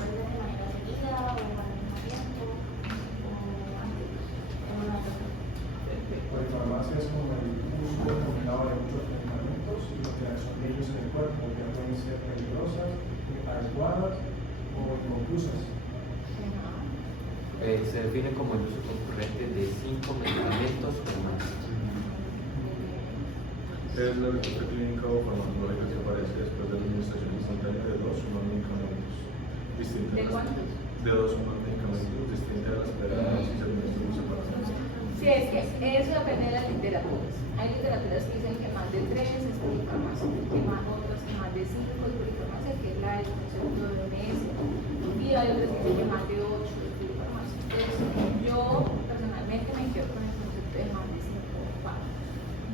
puede ser de manera seguida o al mismo tiempo o antes. Polifarmacia es como el uso combinado de muchos medicamentos y la interacción de ellos en el cuerpo, que pueden ser peligrosas, adecuadas o inconclusas. Se define como el uso concurrente de 5 medicamentos o más. Es la respuesta clínica o farmacológica que aparece después de la administración instantánea de 2 o más medicamentos distintos. ¿De cuántos? De 2 o más medicamentos distintos a las esperadas y se administran separados. Sí, es que eso depende de las literaturas. Hay literaturas que dicen que más de 3 es polifarmacia, que más otras que más de 5 es polifarmacia, que es la del concepto de OMS, y hay otras que dicen que más de 8 es polifarmacia. Entonces, yo personalmente me quedo con el concepto de más de 5 farmacos.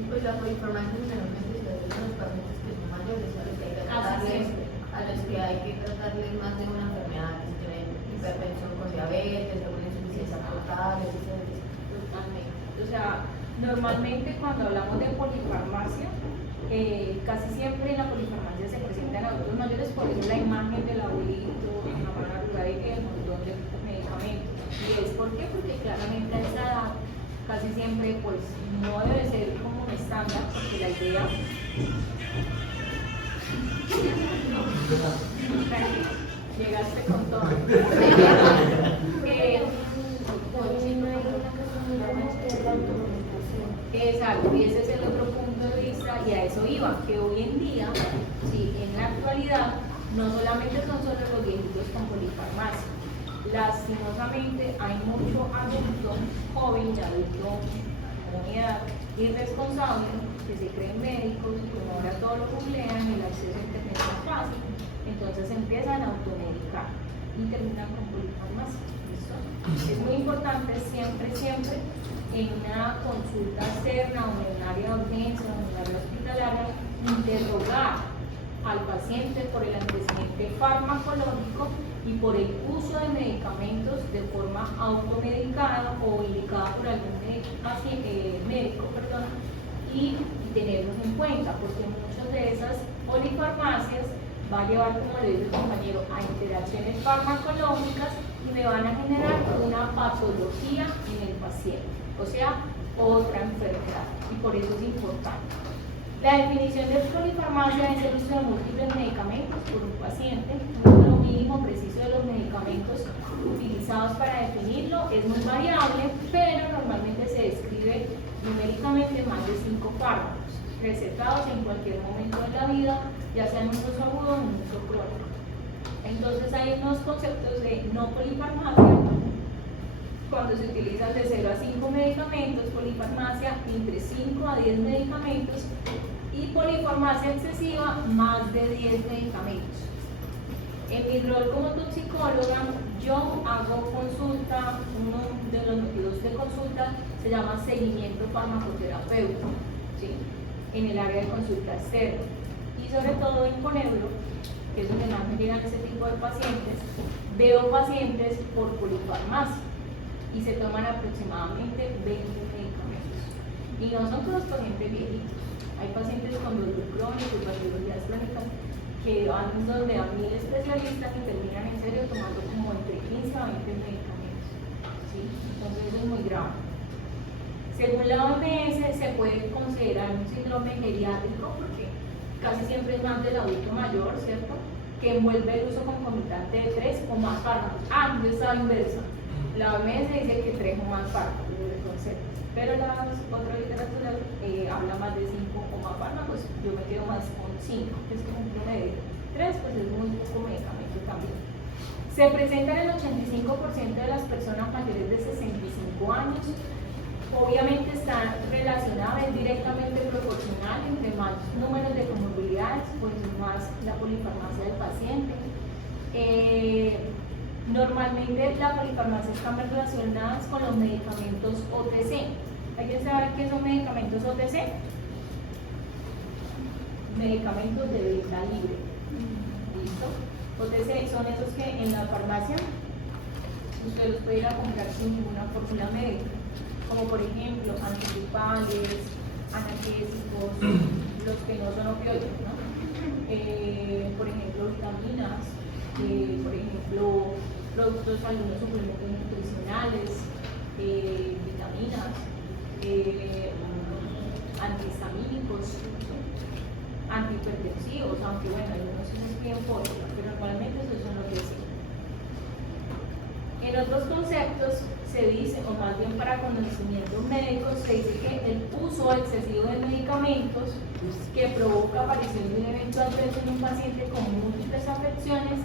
Pues la polifarmacia generalmente se hace con los pacientes que son mayores, a los que hay que tratarles, a los que hay que tratarles más de una enfermedad, que si tienen hipertensión con diabetes, alguna insuficiencia portal, etc. Totalmente. O sea, normalmente cuando hablamos de polifarmacia, casi siempre en la polifarmacia se presentan adultos mayores, por eso la imagen del abuelito en la mano arriba y el montón de medicamentos. ¿Y es por qué? Porque claramente a esa edad casi siempre pues no debe ser como un estándar, porque la idea llegaste con todo. Exacto, y ese es el otro punto de vista, y a eso iba, que hoy en día, sí, en la actualidad, no solamente son solo los viejitos con polifarmacia. Lastimosamente hay mucho adulto joven y adulto con edad irresponsable que se creen médicos y como ahora todo lo googlean, el acceso a internet es fácil, entonces empiezan a automedicar y terminan con polifarmacia. ¿Listo? Es muy importante siempre en una consulta externa o en un área de urgencia o en un área hospitalaria interrogar al paciente por el antecedente farmacológico y por el uso de medicamentos de forma automedicada o indicada por algún médico, y tenerlos en cuenta, porque muchas de esas polifarmacias va a llevar, como le dice el compañero, a interacciones farmacológicas y me van a generar una patología en el paciente, o sea, otra enfermedad, y por eso es importante. La definición de polifarmacia es el uso de múltiples medicamentos por un paciente. Un número mínimo preciso de los medicamentos utilizados para definirlo es muy variable, pero normalmente se describe numéricamente más de 5 fármacos recetados en cualquier momento de la vida, ya sea en un uso agudo o en un uso crónico. Entonces hay unos conceptos de no polifarmacia, cuando se utilizan de 0 a 5 medicamentos, polifarmacia entre 5 a 10 medicamentos y polifarmacia excesiva más de 10 medicamentos. En mi rol como toxicóloga, yo hago consulta, uno de los motivos de consulta se llama seguimiento farmacoterapéutico, ¿sí? En el área de consulta externa. Y sobre todo en Conebro, que es donde más me llegan ese tipo de pacientes, veo pacientes por polifarmacia y se toman aproximadamente 20 medicamentos. Y no son todos pacientes viejitos. Hay pacientes con dolor crónico y patologías crónicas que van donde a 1000 especialistas y terminan en serio tomando como entre 15 a 20 medicamentos. ¿Sí? Entonces eso es muy grave. Según la OMS se puede considerar un síndrome geriátrico porque casi siempre es más del adulto mayor, ¿cierto? Que envuelve el uso concomitante de 3 o más fármacos. Ah, yo estaba inversa. La OMS dice que 3 o más fármacos de concepto, pero la otra literatura habla más de 5 o más fármacos. Yo me quedo más con 5, que es como un promedio. 3 pues es muy poco medicamento también. Se presenta en el 85% de las personas mayores de 65 años. Obviamente está relacionada, es directamente proporcional, entre más números de comorbilidades, pues más la polifarmacia del paciente. Normalmente la polifarmacia está más relacionada con los medicamentos OTC. ¿Alguien sabe qué son medicamentos OTC? Medicamentos de venta libre. ¿Listo? OTC son esos que en la farmacia usted los puede ir a comprar sin ninguna fórmula médica, como por ejemplo antigripales, analgésicos, los que no son opioides, ¿no? Por ejemplo vitaminas, por ejemplo productos, algunos suplementos nutricionales, vitaminas, antihistamínicos, antihipertensivos, aunque bueno, algunos sí se escriben fórmulas, pero normalmente esos son los que sí. En otros conceptos se dice, o más bien para conocimientos médicos, se dice que el uso excesivo de medicamentos que provoca aparición de un evento adverso en un paciente con múltiples afecciones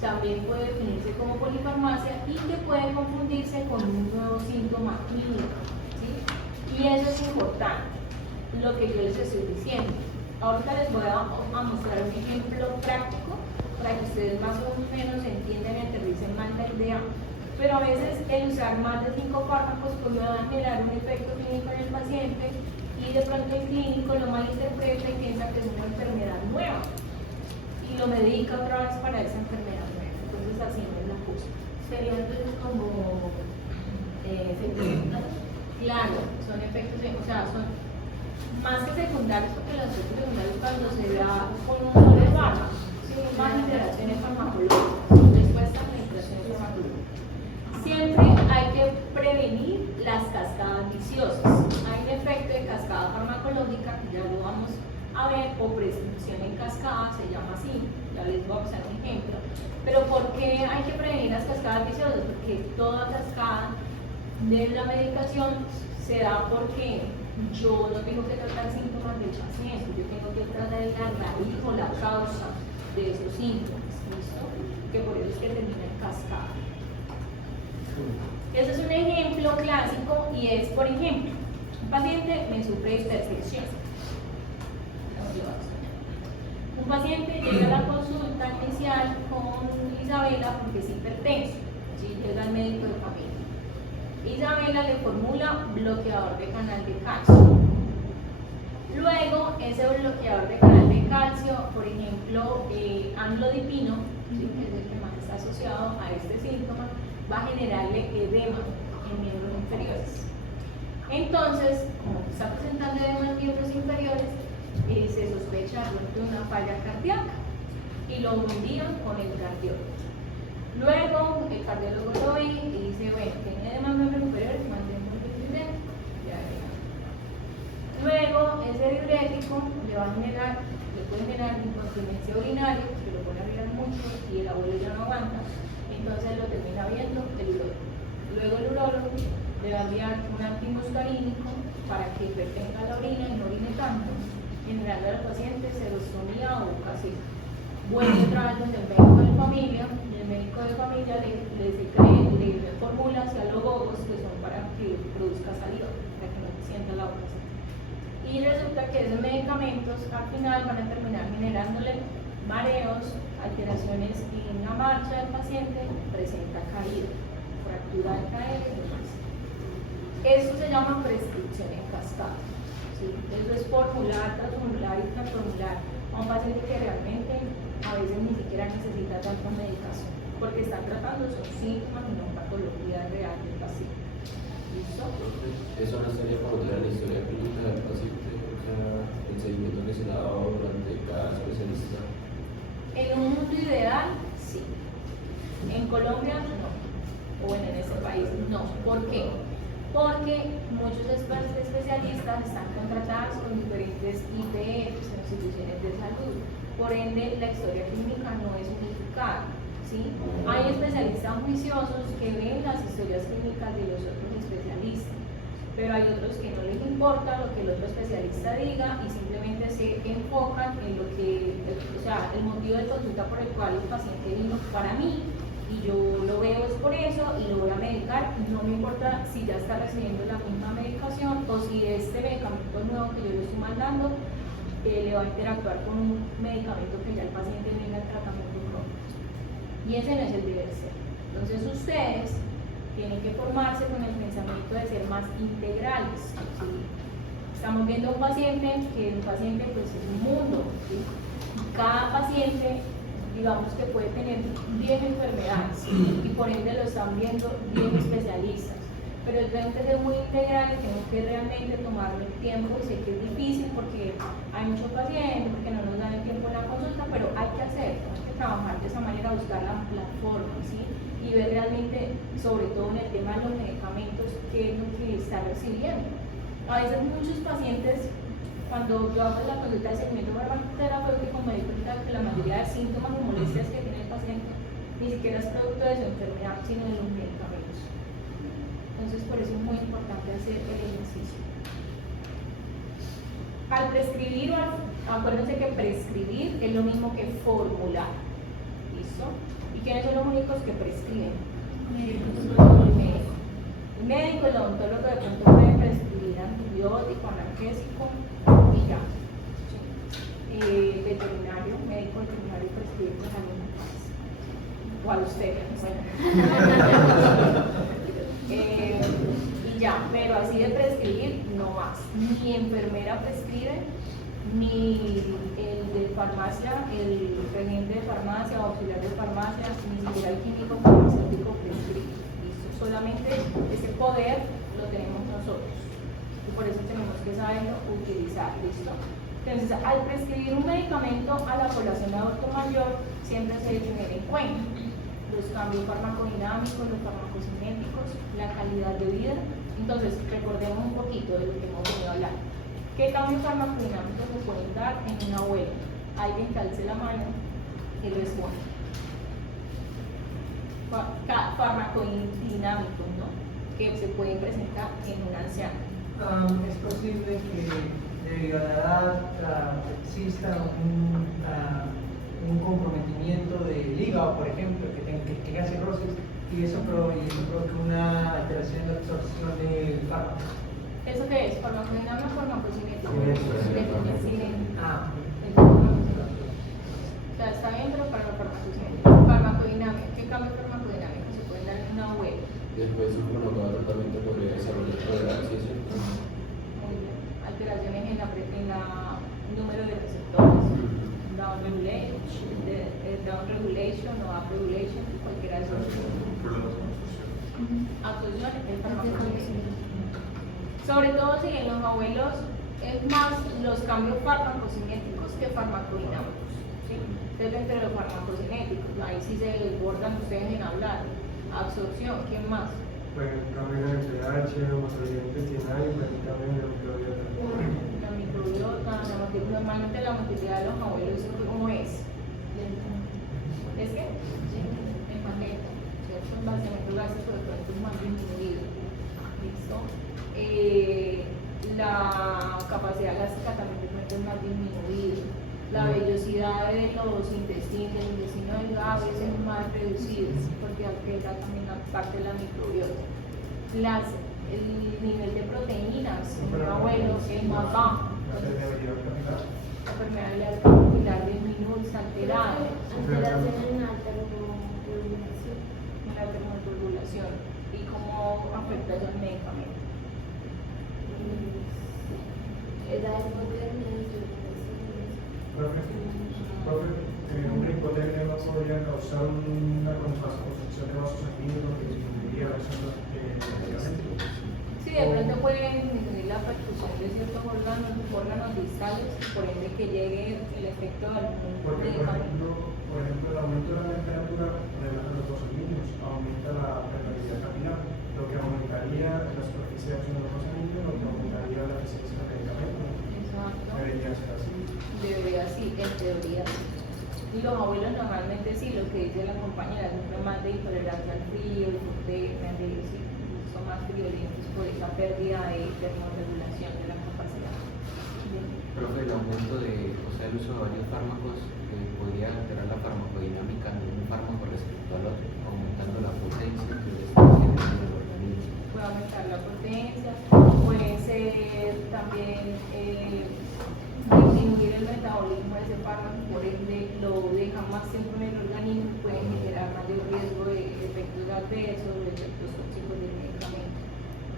también puede definirse como polifarmacia y que puede confundirse con un nuevo síntoma clínico, ¿sí? Y eso es importante, lo que yo les estoy diciendo. Ahorita les voy a mostrar un ejemplo práctico para que ustedes más o menos entiendan y aterricen más la idea. Pero a veces el usar más de 5 fármacos pues va a generar un efecto clínico en el paciente y de pronto el clínico lo malinterpreta y piensa que es una enfermedad nueva y lo medica otra vez para esa enfermedad nueva. Entonces así no es la cosa. Sería entonces como efectos secundarios. Claro, son efectos, o sea, son más que secundarios porque los efectos secundarios cuando se da con un solo fármaco, más interacciones farmacológicas, respuesta a interacciones farmacológicas. Siempre hay que prevenir las cascadas viciosas. Hay un efecto de cascada farmacológica, que ya lo vamos a ver, o prescripción en cascada, se llama así, ya les voy a pasar un ejemplo. Pero ¿por qué hay que prevenir las cascadas viciosas? Porque toda cascada de la medicación se da porque yo no tengo que tratar síntomas del paciente, yo tengo que tratar la raíz o la causa de esos síntomas, ¿listo? Que por eso es que termina en cascada. Ese es un ejemplo clásico y es, por ejemplo, un paciente me sufre de hipertensión. Un paciente llega a la consulta inicial con Isabela porque es hipertenso, ¿sí? Llega al médico de familia. Isabela le formula bloqueador de canal de calcio. Luego, ese bloqueador de canal de calcio, por ejemplo, amlodipino, ¿sí? Que es el que más está asociado a este síntoma, va a generarle edema en miembros inferiores. Entonces, como está presentando edema en miembros inferiores, se sospecha de una falla cardíaca y lo envían con el cardiólogo. Luego, el cardiólogo lo ve y dice, bueno, tiene edema en miembros inferiores, mantenemos el diurético, ya verá. Luego, ese diurético le puede generar incontinencia urinaria, que lo pone a mirar mucho y el abuelo ya no aguanta. Entonces lo termina viendo el urólogo. Luego el urólogo le va a enviar un antimuscarínico para que retenga la orina y no orine tanto, generando al paciente serostomía o casi. Vuelve otra vez donde el médico de familia, y el médico de familia le formula cialogogos que son para que produzca saliva, para que no sienta la boca. Y resulta que esos medicamentos al final van a terminar generándole mareos, alteraciones en la marcha del paciente, presenta caída, fractura del cadera y demás. Esto se llama prescripción en cascada, ¿sí? Eso es formular tras formular y tras formular a un paciente que realmente a veces ni siquiera necesita tanta medicación, porque están tratando sus síntomas y no patología real del paciente. ¿Listo? Eso no estaría como la historia clínica del paciente, o sea, el seguimiento que se le ha dado durante cada especialista. En un mundo ideal, sí. En Colombia, no. O bueno, en este país, no. ¿Por qué? Porque muchos especialistas están contratados con diferentes IPFs, instituciones de salud. Por ende, la historia clínica no es unificada, ¿sí? Hay especialistas juiciosos que ven las historias clínicas de los otros especialistas, pero hay otros que no les importa lo que el otro especialista diga y simplemente se enfocan en lo que, o sea, el motivo de consulta por el cual el paciente vino para mí y yo lo veo es por eso y lo voy a medicar, no me importa si ya está recibiendo la misma medicación o si este medicamento nuevo que yo le estoy mandando le va a interactuar con un medicamento que ya el paciente venga en tratamiento crónico. Y ese no es el deber ser. Entonces ustedes tienen que formarse con el pensamiento de ser más integrales, ¿sí? Estamos viendo un paciente que un paciente pues es un mundo, ¿sí? Cada paciente, digamos que puede tener 10 enfermedades y por ende lo están viendo 10 especialistas, pero yo tengo que ser muy integral y tengo que realmente tomarme el tiempo. Sé que es difícil porque hay muchos pacientes, porque no nos dan el tiempo en la consulta, pero hay que hacerlo, hay que trabajar de esa manera, buscar la forma, ¿sí? Y ver realmente, sobre todo en el tema de los medicamentos, qué es lo que está recibiendo. A veces muchos pacientes, cuando yo hago la consulta de seguimiento farmacoterapéutico, me doy cuenta que la mayoría de síntomas o molestias que tiene el paciente ni siquiera es producto de su enfermedad, sino de los medicamentos. Entonces, por eso es muy importante hacer el ejercicio. Al prescribir, acuérdense que prescribir es lo mismo que formular. ¿Listo? ¿Y quiénes son los únicos que prescriben? El médico, el odontólogo de pronto puede prescribir antibiótico, analgésico y ya. Veterinario, médico veterinario prescribe con alguna cosa. O a usted, bueno. Y ya, pero así de prescribir no más. Ni enfermera prescribe, ni el de farmacia, el regente de farmacia o auxiliar de farmacia, ni siquiera el químico farmacéutico prescribe. ¿Listo? Solamente ese poder lo tenemos nosotros. Y por eso tenemos que saberlo utilizar. ¿Listo? Entonces, al prescribir un medicamento a la población de adulto mayor, siempre se debe tener en cuenta los cambios farmacodinámicos, los farmacocinéticos, la calidad de vida. Entonces, recordemos un poquito de lo que hemos venido a hablar. ¿Qué cambios farmacodinámicos se pueden dar en un abuelo? Alguien que alce la mano y responde. Farmacodinámicos, ¿no? Que se pueden presentar en un anciano. Es posible que debido a la edad exista un comprometimiento del hígado, por ejemplo, que tenga cirrosis y eso provoca una alteración en la absorción del fármaco. ¿Eso qué es? ¿Farmacodinámico o farmacocinético? Ah. O sea, está bien, pero para la farmacocinética. Farmacodinámica. ¿Qué cambio farmacodinámico se pueden dar en una abuela? Después un prolongado tratamiento podría desarrollar tolerancia, ¿cierto? Muy bien. Alteraciones en la número de receptores. Down regulation o up regulation, cualquiera de esos. Absorción es farmacocinética. Sobre todo si en los abuelos es más los cambios farmacocinéticos que farmacodinámicos, ¿sí? Entonces, entre los farmacocinéticos, ahí sí se desbordan ustedes en hablar. Absorción, ¿quién más? Pues cambio en el pH, mortalidad intestinal y también la microbiota. La microbiota, normalmente la motilidad de los abuelos, ¿cómo es? ¿Es qué? En magneto, ¿cierto? El vaciamiento gástrico de pronto es más disminuido. ¿Listo? La capacidad gástrica también es más disminuida. La vellosidad de los intestinos, el intestino delgado es más reducido porque altera también la parte de la microbiota. El nivel de proteínas en un abuelo es más bajo. La permeabilidad capilar disminuye, está alterada. Alteración en la termorregulación. En la termorregulación. ¿Y cómo afecta eso al medicamento? Edad hipotermia. Profe, una hipotermia no podría causar una constricción de vasos sanguíneos que disminuiría la acción del medicamento. Sí, de pronto puede disminuir la perfusión de ciertos órganos distales, por ende que llegue el efecto de algún medicamento. Por ejemplo, el aumento de la temperatura de los vasos sanguíneos aumenta la permeabilidad capilar, lo que aumentaría la superficie de acción de los vasos sanguíneos, lo que aumentaría la eficiencia del medicamento. Exacto. Debería ser así. Debería sí, en teoría. Y los abuelos normalmente sí, lo que dice la compañera, sufren más de intolerancia al frío, sí, son más friolentos por esa pérdida de termorregulación de la capacidad. Profe, el aumento el uso de varios fármacos podría alterar la farmacodinámica de un fármaco respecto al otro, aumentando la potencia que le está generando el organismo. Puede aumentar la potencia, puede ser también disminuir el metabolismo de ese fármaco, por ende lo deja más tiempo en el organismo, puede generar mayor riesgo de efectos adversos, de efectos tóxicos del medicamento.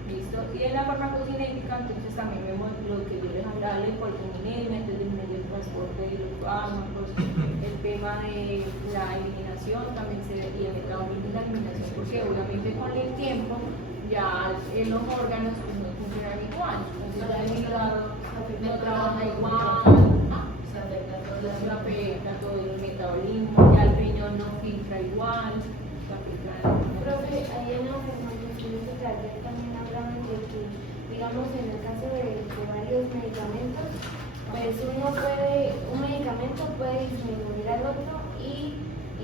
¿Listo? Y en la farmacocinética, entonces también vemos lo que yo les hablaba del colpominismo, entonces el medio de transporte de los fármacos, el tema de la eliminación también y el metabolismo de la eliminación, porque obviamente con el tiempo ya los órganos pues, no funcionan igual, entonces ya el hígado no trabaja igual, se afecta todo el metabolismo, ya el riñón no filtra ayer también hablaban de que, digamos, en el caso de varios medicamentos, pues un medicamento puede disminuir al otro y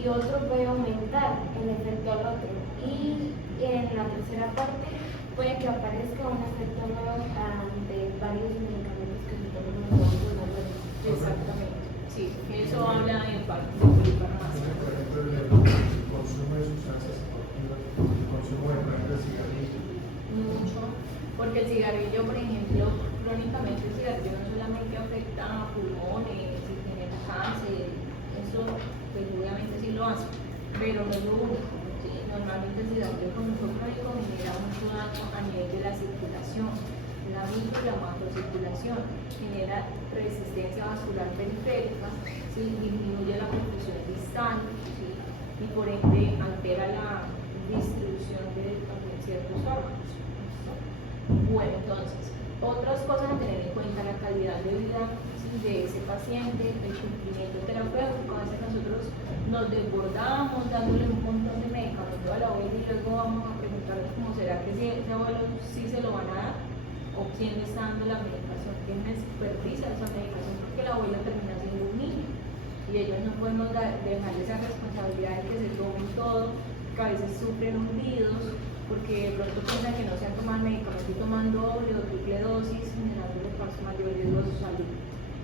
otro puede aumentar el efecto al otro. Y en la tercera parte puede que aparezca un efecto nuevo de varios medicamentos que se toman los dos. Exactamente. Sí, eso habla de polifarmacia. Por ejemplo, el consumo de sustancias psicoactivas, el consumo de plantas de cigarrillo. Mucho, porque el cigarrillo, por ejemplo, crónicamente el cigarrillo no solamente afecta a pulmones y genera cáncer, eso pues obviamente sí lo hace, pero no es lo único. ¿Sí? Normalmente el cigarrillo con uso crónico genera mucho daño a nivel de la circulación, la micro y la macrocirculación, genera resistencia vascular periférica, ¿sí? Disminuye la perfusión distal, ¿sí? Y por ende altera la distribución de ciertos órganos. Bueno, entonces, otras cosas a tener en cuenta: la calidad de vida de ese paciente, el cumplimiento terapéutico. A veces nosotros nos desbordamos dándole un montón de medicamentos a la abuela y luego vamos a preguntarnos cómo será que si ese abuelo sí se lo van a dar o quién le está dando la medicación, quién me supervisa esa medicación, porque la abuela termina siendo un niño y ellos no podemos dejarle esa responsabilidad de que se tomen todo, que a veces sufren hundidos porque de pronto piensan que no se han tomado el medicamento y toman doble o triple dosis, generándole mayor riesgo a su salud.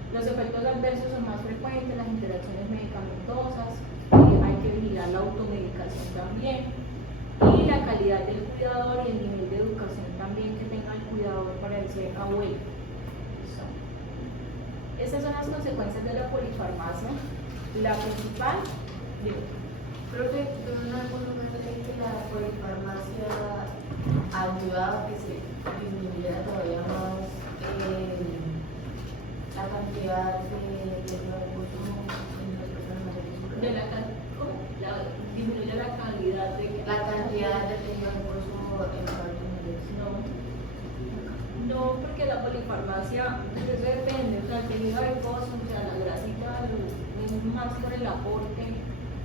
Los efectos adversos son más frecuentes, las interacciones medicamentosas, hay que vigilar la automedicación también, y la calidad del cuidador y el nivel de educación también que tenga el cuidador para ese abuelo. ¿Listo? Estas son las consecuencias de la polifarmacia. La principal, Profe, yo en algún momento leí que la polifarmacia ayudaba a que se disminuyera todavía más la cantidad de consumo en las personas mayores. disminuye la calidad de La cantidad de tejido de consumo en los adultos mayores. No, porque la polifarmacia, eso depende, o sea, el tejido adiposo, o sea, la grasita es más por el aporte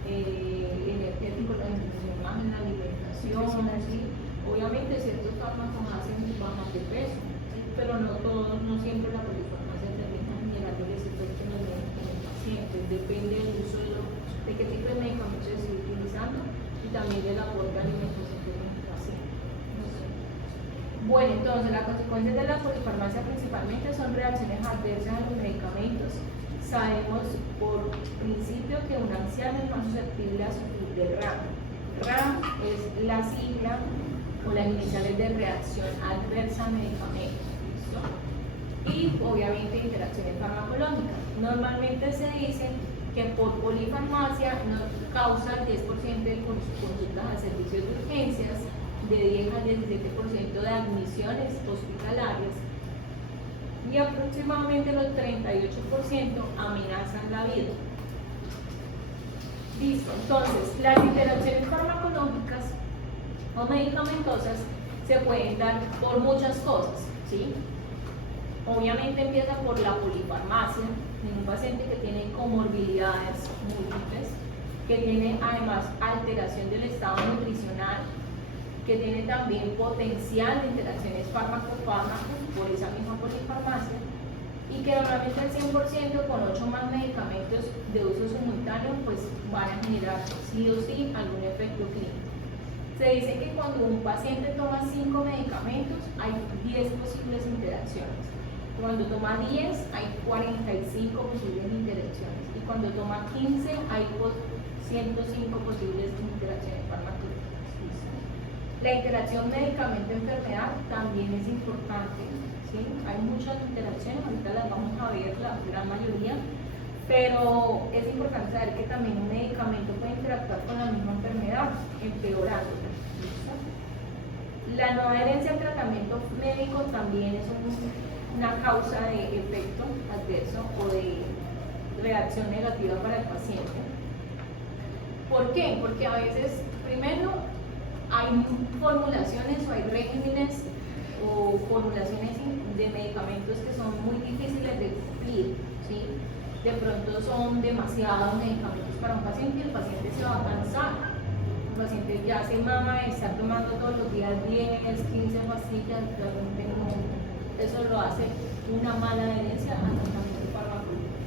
energético, la nutrición más en la alimentación, así. Obviamente ciertos fármacos hacen bajar de peso, ¿sí? Pero no todos, no siempre la polifarmacia termina generando ese efecto en el paciente, depende del uso de qué tipo de medicamentos se sigue utilizando y también del aporte de alimentación que tiene el paciente. Bueno, entonces las consecuencias de la polifarmacia principalmente son reacciones adversas a los medicamentos. Sabemos por principio que un anciano es más susceptible a sufrir de RAM. RAM es la sigla o las iniciales de reacción adversa a medicamentos. ¿Listo? Y obviamente interacciones farmacológicas. Normalmente se dice que por polifarmacia nos causa el 10% de consultas a servicios de urgencias, de 10 al 17% de admisiones hospitalarias y aproximadamente los 38% amenazan la vida. Listo, entonces las interacciones farmacológicas o medicamentosas se pueden dar por muchas cosas, ¿sí? Obviamente empieza por la polifarmacia en un paciente que tiene comorbilidades múltiples, que tiene además alteración del estado nutricional, que tiene también potencial de interacciones fármaco-fármaco por esa misma polifarmacia, y que normalmente el 100% con 8 más medicamentos de uso simultáneo pues van a generar sí o sí algún efecto clínico. Se dice que cuando un paciente toma 5 medicamentos hay 10 posibles interacciones. Cuando toma 10 hay 45 posibles interacciones y cuando toma 15 hay 105 posibles interacciones farmacológicas. La interacción medicamento-enfermedad también es importante, ¿sí? Hay muchas interacciones, ahorita las vamos a ver, la gran mayoría, pero es importante saber que también un medicamento puede interactuar con la misma enfermedad, empeorándola. La no adherencia al tratamiento médico también es una causa de efecto adverso o de reacción negativa para el paciente. ¿Por qué? Porque a veces, primero, hay formulaciones o hay regímenes o formulaciones de medicamentos que son muy difíciles de cumplir, ¿sí? De pronto son demasiados medicamentos para un paciente y el paciente se va a cansar el paciente ya se mama, está tomando todos los días 10, 15 pastillas, realmente no, eso lo hace una mala adherencia al tratamiento farmacológico.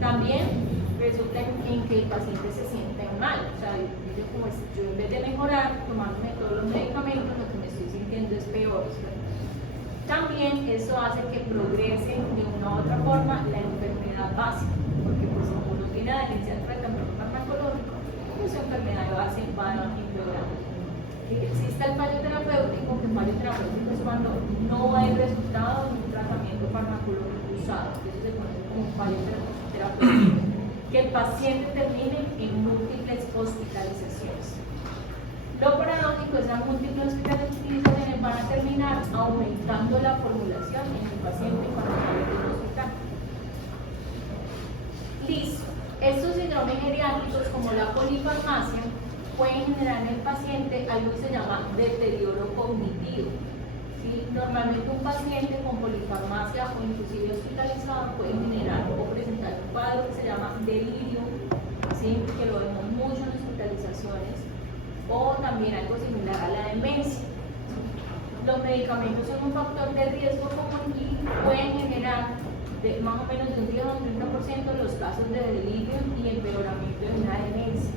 También resulta en que el paciente se siente mal, o sea, yo en vez de mejorar tomándome todos los medicamentos, lo que me estoy sintiendo es peor. También eso hace que progrese de una u otra forma la enfermedad básica, porque pues como no tiene adherencia al tratamiento farmacológico, pues su enfermedad base va empeorando. Que exista el fallo terapéutico, que el fallo terapéutico es cuando no hay resultado de un tratamiento farmacológico usado, eso se conoce como fallo terapéutico, que el paciente termine en múltiples hospitalizaciones. Lo paradójico es que las múltiples hospitalizaciones van a terminar aumentando la formulación en el paciente cuando sale del hospital. Listo. Estos síndromes geriátricos, como la polifarmacia, pueden generar en el paciente algo que se llama deterioro cognitivo. ¿Sí? Normalmente un paciente con polifarmacia o inclusive hospitalizado puede generar o presentar un cuadro que se llama delirio, ¿sí? Que lo vemos mucho en hospitalizaciones, o también algo similar a la demencia. Los medicamentos son un factor de riesgo común y pueden generar más o menos de un 10 o un 30% los casos de delirio y empeoramiento de una demencia.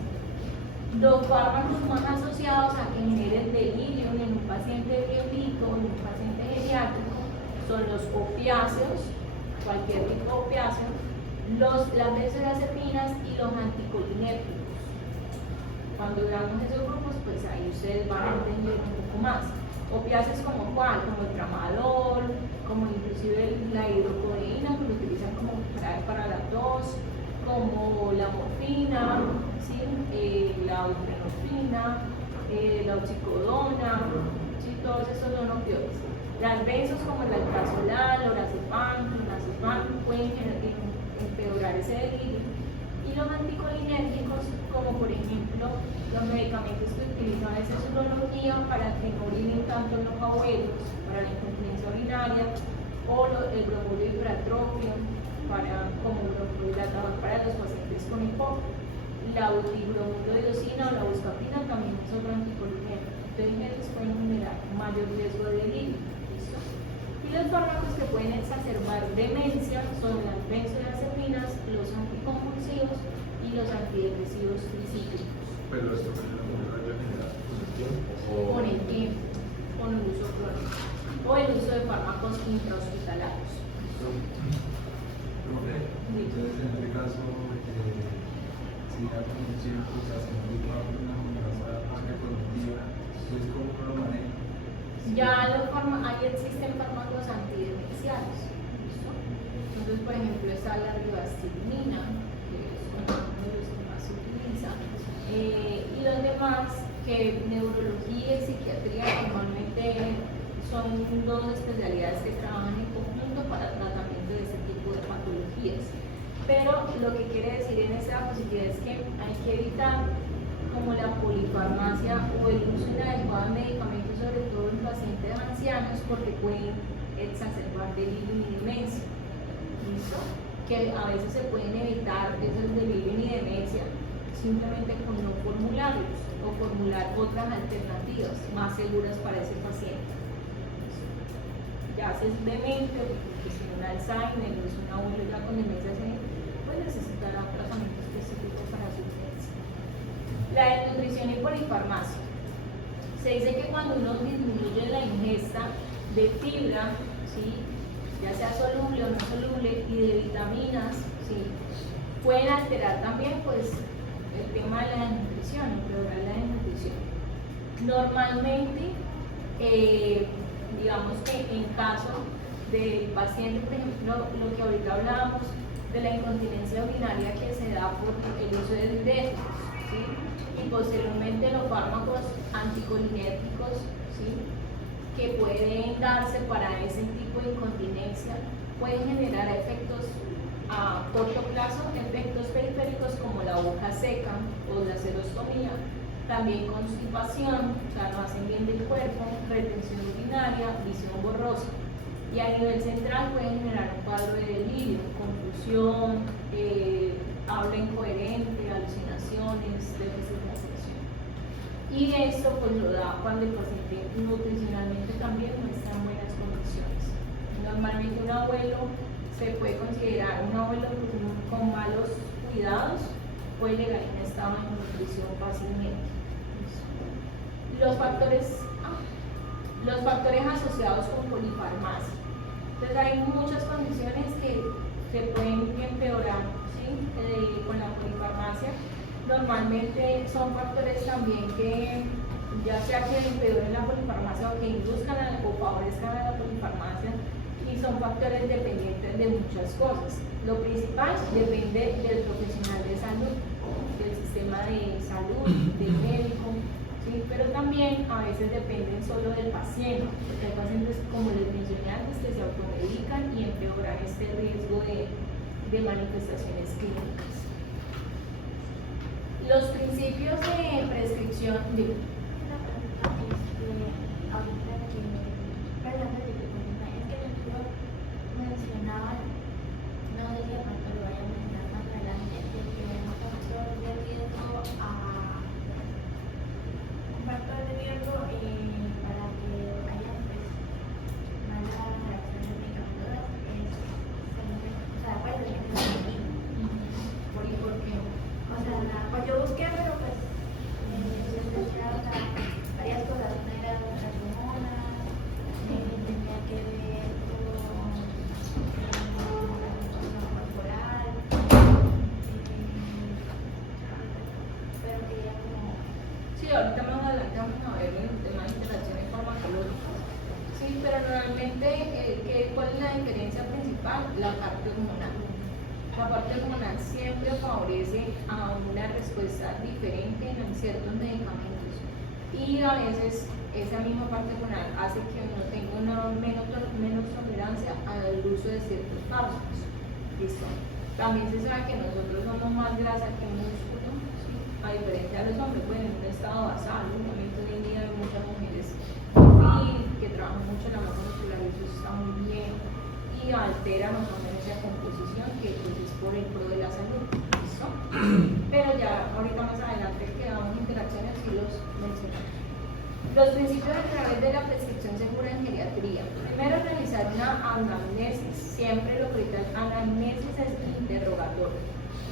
Los fármacos más asociados a que generen delirio en un paciente viejito o en un paciente geriátrico son los opiáceos, cualquier tipo de opiáceo, las benzodiazepinas y los anticolinérgicos. Cuando veamos esos grupos, pues ahí ustedes van a entender un poco más. Opiáceos como cuál, como el tramadol, como inclusive la hidrocodeína, que lo utilizan como para la tos, como la morfina, ¿sí? La buprenorfina, la oxicodona, ¿sí? Todos estos son opioides. Las benzos como el alprazolam, lorazepam, clonazepam pueden empeorar ese delirio. Y los anticolinérgicos, como por ejemplo los medicamentos que utilizan esa urología para que no orinen tanto en los abuelos, para la incontinencia urinaria, o el bromuro hipertrofio como broncohidratador para los pacientes con hipo. La butirbromurodiosina o la buscapina también es otro anticolinérgico. Entonces estos pueden generar mayor riesgo de delirio. ¿Listo? Y los fármacos que pueden exacerbar demencia son las benzodiazepinas, los anticonvulsivos y los antidepresivos tricíclicos. Pero esto es una regla general con el tiempo. Con el tiempo, con el uso crónico o el uso de fármacos intrahospitalarios. Entonces, en este caso, si ya con el tiempo se hace una amenaza cognitiva, entonces, ¿cómo lo maneja? Ahí existen fármacos antidemenciales. ¿Listo? Entonces, por ejemplo, está la rivastigmina, que es uno de los que más se utiliza, y los demás, que neurología y psiquiatría normalmente son dos especialidades que trabajan en conjunto para tratamiento de este tipo de patologías. Pero lo que quiere decir en esta diapositiva es que hay que evitar como la polifarmacia o el uso inadecuado de medicamentos, sobre todo en pacientes ancianos, porque pueden exacerbar delirio y demencia. ¿Listo? Que a veces se pueden evitar esos delirio y demencia simplemente con no formularlos o formular otras alternativas más seguras para ese paciente. Ya si es demente, porque si un Alzheimer o es un abuelo ya con demencia senil, pues necesitará un tratamiento específico para su demencia. La desnutrición y polifarmacia. Se dice que cuando uno disminuye la ingesta de fibra, ¿sí? Ya sea soluble o no soluble, y de vitaminas, ¿sí? Pueden alterar también pues, el tema de la desnutrición, empeorar la desnutrición. Normalmente, digamos que en caso del paciente, por ejemplo, lo que ahorita hablábamos de la incontinencia urinaria que se da por el uso de diuréticos, ¿sí? Y posteriormente los fármacos anticolinérgicos, ¿sí? Que pueden darse para ese tipo de incontinencia, pueden generar efectos a corto plazo, efectos periféricos como la boca seca o la serostomía, también constipación, o sea, no hacen bien del cuerpo, retención urinaria, visión borrosa. Y a nivel central pueden generar un cuadro de delirio, confusión, habla incoherente, alucinaciones, déficit de atención. Y esto pues lo da cuando el paciente nutricionalmente también no está en buenas condiciones. Normalmente un abuelo se puede considerar un abuelo con malos cuidados, puede llegar en estado de nutrición fácilmente. Los factores asociados con polifarmacia. Entonces hay muchas condiciones que se pueden empeorar, ¿sí? Con la polifarmacia. Normalmente son factores también que ya sea que empeoren la polifarmacia o que induzcan o favorezcan a la polifarmacia, y son factores dependientes de muchas cosas. Lo principal depende del profesional de salud, del sistema de salud, del médico, ¿sí? Pero también a veces dependen solo del paciente. Hay pacientes, como les mencioné antes, que se automedican y empeoran este riesgo de manifestaciones clínicas. Los principios de prescripción de... Mencionaban, no sé si de pronto lo vaya a mencionar más adelante, de que un factor de riesgo para que haya pues malas reacciones medicamentosas es puede ser ¿Por qué? o sea, pues yo busqué, pero pues varias cosas. Una era las hormonas, tenía que ver corporal, pero quería como... Sí, ahorita más adelante vamos a ver el tema de interacciones farmacológicas. Sí, pero normalmente, ¿cuál es la diferencia principal? La parte hormonal. La parte hormonal siempre favorece a una respuesta diferente en ciertos medicamentos, y a veces esa misma parte hormonal hace que uno tenga una menos tolerancia al uso de ciertos fármacos. ¿Listo? También se sabe que nosotros somos más grasa que músculo, ¿sí? A diferencia de los hombres, pues en un estado basal. Obviamente hoy en día hay muchas mujeres que trabajan mucho en la masa muscular, y eso está muy bien, y altera más o menos esa composición, que pues es por el pro de la salud. ¿Listo? Pero ya ahorita más adelante que damos interacciones y los mencionamos. Los principios a través de la prescripción segura en geriatría. Primero, realizar una anamnesis. Siempre lo que ahorita anamnesis es interrogatorio.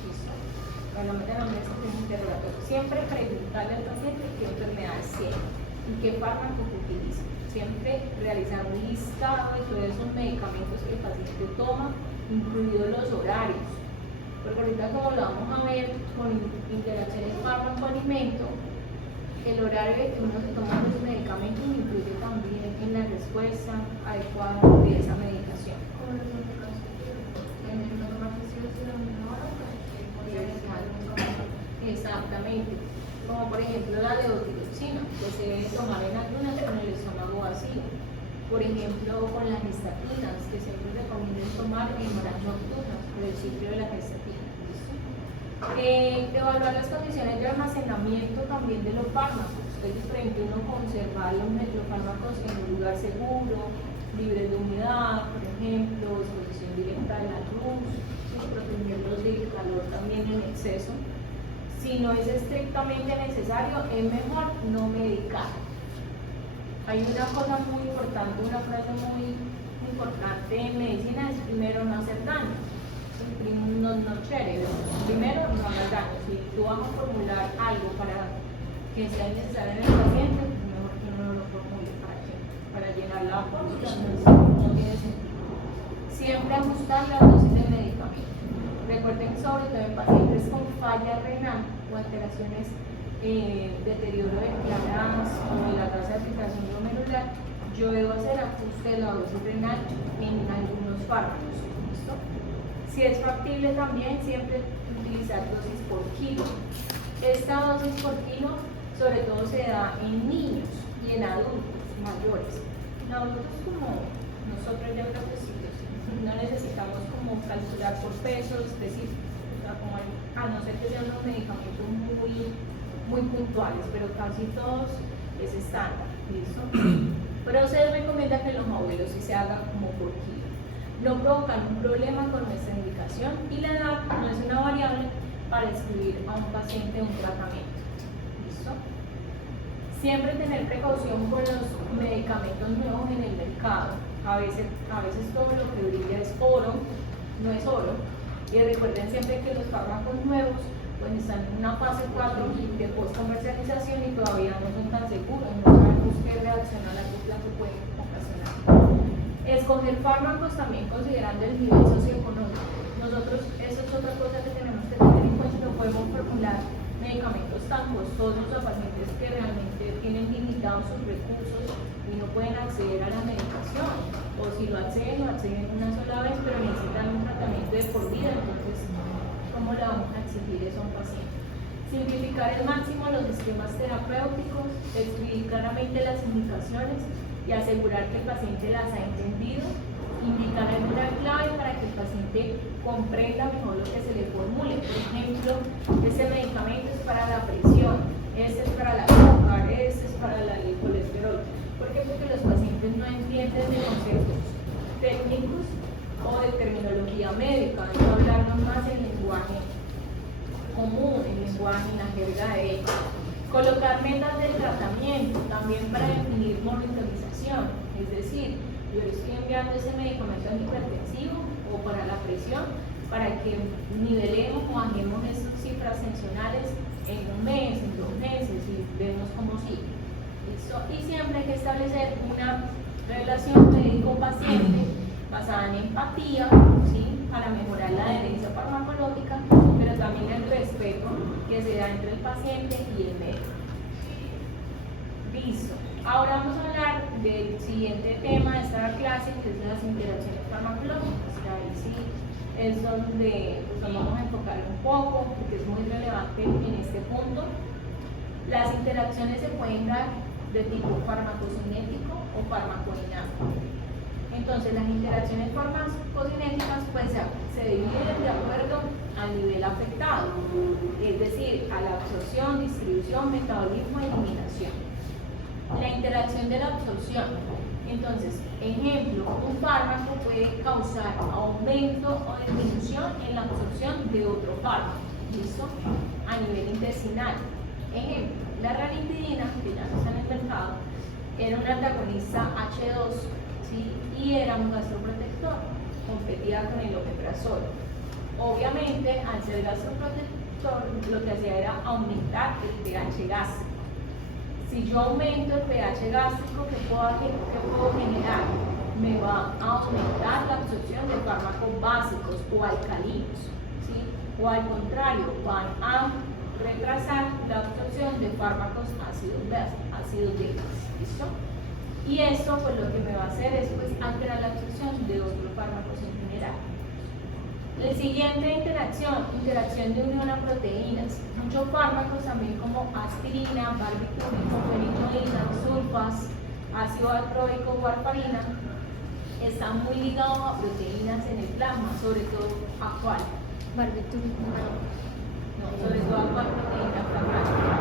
¿Listo? Normalmente anamnesis es interrogatorio. Siempre preguntarle al paciente qué enfermedades tiene y qué fármacos utiliza. Siempre realizar un listado de todos esos medicamentos que el paciente toma, incluidos los horarios. Porque ahorita, como lo vamos a ver con interacciones fármaco-alimento, el horario de que uno se toma los medicamentos influye también en la respuesta adecuada de esa medicación. Exactamente. Como por ejemplo la levotiroxina, que se debe tomar en ayunas con el estómago vacío. Por ejemplo, con las gestatinas, que siempre recomiendan tomar en horas nocturnas, por el ciclo de la gestatina. Evaluar las condiciones de almacenamiento también de los fármacos. Es diferente uno conservar los fármacos en un lugar seguro, libre de humedad, por ejemplo, exposición directa de la luz, protegerlos del calor también en exceso. Si no es estrictamente necesario, es mejor no medicar. Hay una cosa muy importante, una frase muy importante en medicina, es primero no hacer daño. No chévere. Primero no hagas daño. Si tú vas a formular algo para que sea necesario en el paciente, pues mejor que uno no lo formule. Para llenar la fórmula no tiene sentido. Siempre ajustar la dosis de medicamento. Recuerden que sobre todo en pacientes con falla renal o alteraciones, deterioro de claras o de la tasa de filtración glomerular, yo debo hacer ajuste de la dosis renal en algunos fármacos. ¿Listo? Si es factible también, siempre utilizar dosis por kilo. Esta dosis por kilo sobre todo se da en niños y en adultos mayores. En adultos como nosotros ya grandecitos, no necesitamos como calcular por peso específico, o sea, como a no ser que sean unos medicamentos muy puntuales, pero casi todos es estándar. ¿Listo? Pero se recomienda que los abuelos sí se hagan como por kilo. No provocar un problema con nuestra indicación, y la edad no es una variable para inscribir a un paciente en un tratamiento. ¿Listo? Siempre tener precaución con los medicamentos nuevos en el mercado. A veces todo lo que brilla es oro, no es oro. Y recuerden siempre que los fármacos nuevos pues están en una fase 4 de post-comercialización y todavía no son tan seguros, no sabemos qué reacción a largo plazo pueden ocasionar. Escoger fármacos también considerando el nivel socioeconómico. Nosotros, eso es otra cosa que tenemos que tener en cuenta, no podemos formular medicamentos tan costosos a pacientes que realmente tienen limitados sus recursos y no pueden acceder a la medicación, o si lo acceden una sola vez, pero necesitan un tratamiento de por vida, entonces ¿cómo le vamos a exigir eso a un paciente? Simplificar al máximo los esquemas terapéuticos, escribir claramente las indicaciones y asegurar que el paciente las ha entendido, indicar alguna clave para que el paciente comprenda mejor lo que se le formule. Por ejemplo, este medicamento es para la presión, este es para la azúcar, este es para el colesterol. ¿Por qué? Porque los pacientes no entienden de conceptos técnicos o de terminología médica, no hablarnos más en lenguaje común, en lenguaje, en la jerga de ellos. Colocar metas de tratamiento, también para definir monitorización, es decir, yo le estoy enviando ese medicamento antihipertensivo o para la presión para que nivelemos o bajemos esas cifras tensionales en un mes, en 2 meses y vemos cómo sigue. ¿Listo? Y siempre hay que establecer una relación médico-paciente basada en empatía, ¿sí? Para mejorar la adherencia farmacológica, pero también el respeto que se da entre el paciente y el médico. Listo. Ahora vamos a hablar del siguiente tema de esta clase, que es las interacciones farmacológicas. Ahí sí es donde nos vamos a enfocar un poco, porque es muy relevante en este punto. Las interacciones se pueden dar de tipo farmacocinético o farmacodinámico. Entonces, las interacciones farmacocinéticas pues, se dividen de acuerdo al nivel afectado, es decir, a la absorción, distribución, metabolismo y eliminación. La interacción de la absorción. Entonces, ejemplo, un fármaco puede causar aumento o disminución en la absorción de otro fármaco, ¿listo? A nivel intestinal. Ejemplo, la ranitidina, que ya no está en el mercado, era un antagonista H2, ¿sí? Y era un gastroprotector, competía con el omeprazol. Obviamente, al ser gastroprotector, lo que hacía era aumentar el pH gástrico. Si yo aumento el pH gástrico, ¿qué puedo generar? Me va a aumentar la absorción de fármacos básicos o alcalinos, ¿sí? O al contrario, van a retrasar la absorción de fármacos ácidos débiles, ¿listo? Y esto pues lo que me va a hacer es pues alterar la absorción de otros fármacos en general. La siguiente interacción de unión a proteínas. Muchos fármacos también como aspirina, barbitúrico, fenitoína, sulfas, ácido valproico, warfarina, están muy ligados a proteínas en el plasma, sobre todo a cuál? Barbitúrico. No, sobre todo a cuál proteína plasmática.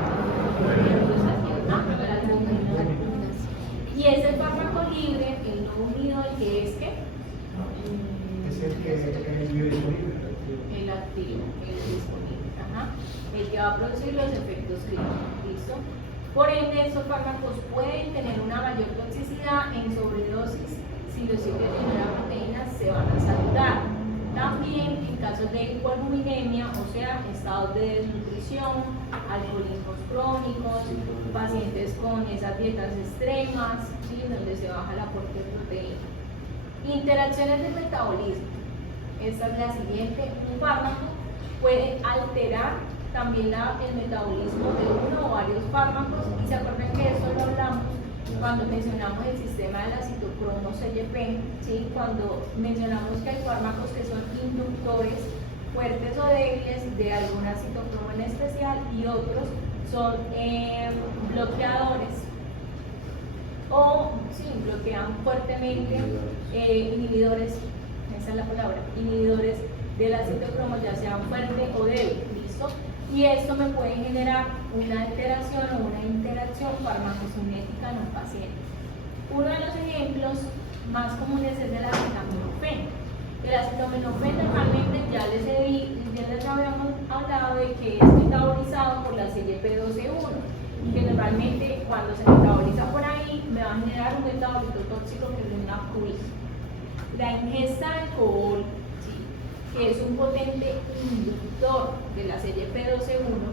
Y es el fármaco libre, el no unido, el que es ¿qué? Es el biodisponible. El activo, el disponible, el que va a producir los efectos clínicos, ¿listo? Por ende, estos fármacos pueden tener una mayor toxicidad en sobredosis si los sitios de la proteína se van a saturar. También en casos de hipoalbuminemia, o sea, estados de desnutrición, alcoholismos crónicos, pacientes con esas dietas extremas, ¿sí? Donde se baja el aporte de proteína. Interacciones del metabolismo. Esta es la siguiente. Un fármaco puede alterar también el metabolismo de uno o varios fármacos. Y se acuerdan que eso lo hablamos cuando mencionamos el sistema de la citocromo CYP, ¿sí? Cuando mencionamos que hay fármacos que son inductores fuertes o débiles de alguna citocromo en especial y otros son bloqueadores o sí, bloquean fuertemente inhibidores, esa es la palabra, inhibidores de la citocromo, ya sean fuerte o débil, ¿listo? Y esto me puede generar una alteración o una interacción farmacocinética en un paciente. Uno de los ejemplos más comunes es el acetaminofén. El acetaminofén normalmente ya les habíamos hablado de que es metabolizado por la CYP12-1 que normalmente cuando se metaboliza por ahí me va a generar un metabolito tóxico que es una QI. La ingesta de alcohol, ¿sí?, que es un potente inductor de la serie P12.1,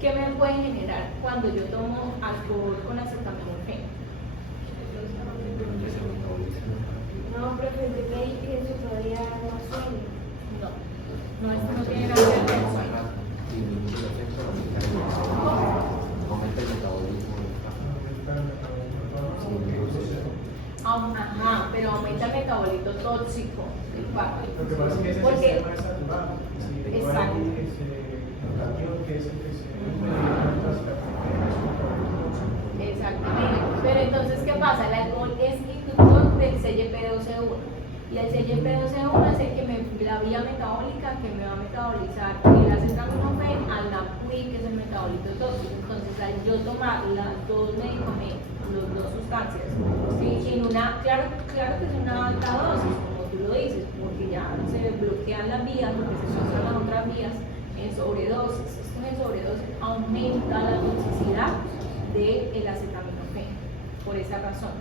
¿qué me puede generar cuando yo tomo alcohol con acetaminofén? No, profe, de que ahí que eso todavía no suele. No tiene nada que ver con el sueño. Aumenta el metabolismo del fármaco. Ajá, pero aumenta el metabolito tóxico del fármaco. Lo que pasa es que ese Porque- sistema es saturado. Si Exacto. el catión, que es el que se Exactamente. Pero entonces, ¿qué pasa? El alcohol es inductor del CYP12.1. Y el CYP12.1 es el que la vía metabólica que me va a metabolizar el acetaminofén al NAPQI, que es el metabolito tóxico. Entonces, al yo tomar las dos medicamentos, las dos sustancias, ¿sí?, en una, claro que es una alta dosis, como tú lo dices, porque ya se bloquean las vías, porque se sueltan las otras vías en sobredosis. Esto en sobredosis aumenta la toxicidad del acetaminofén, por esa razón.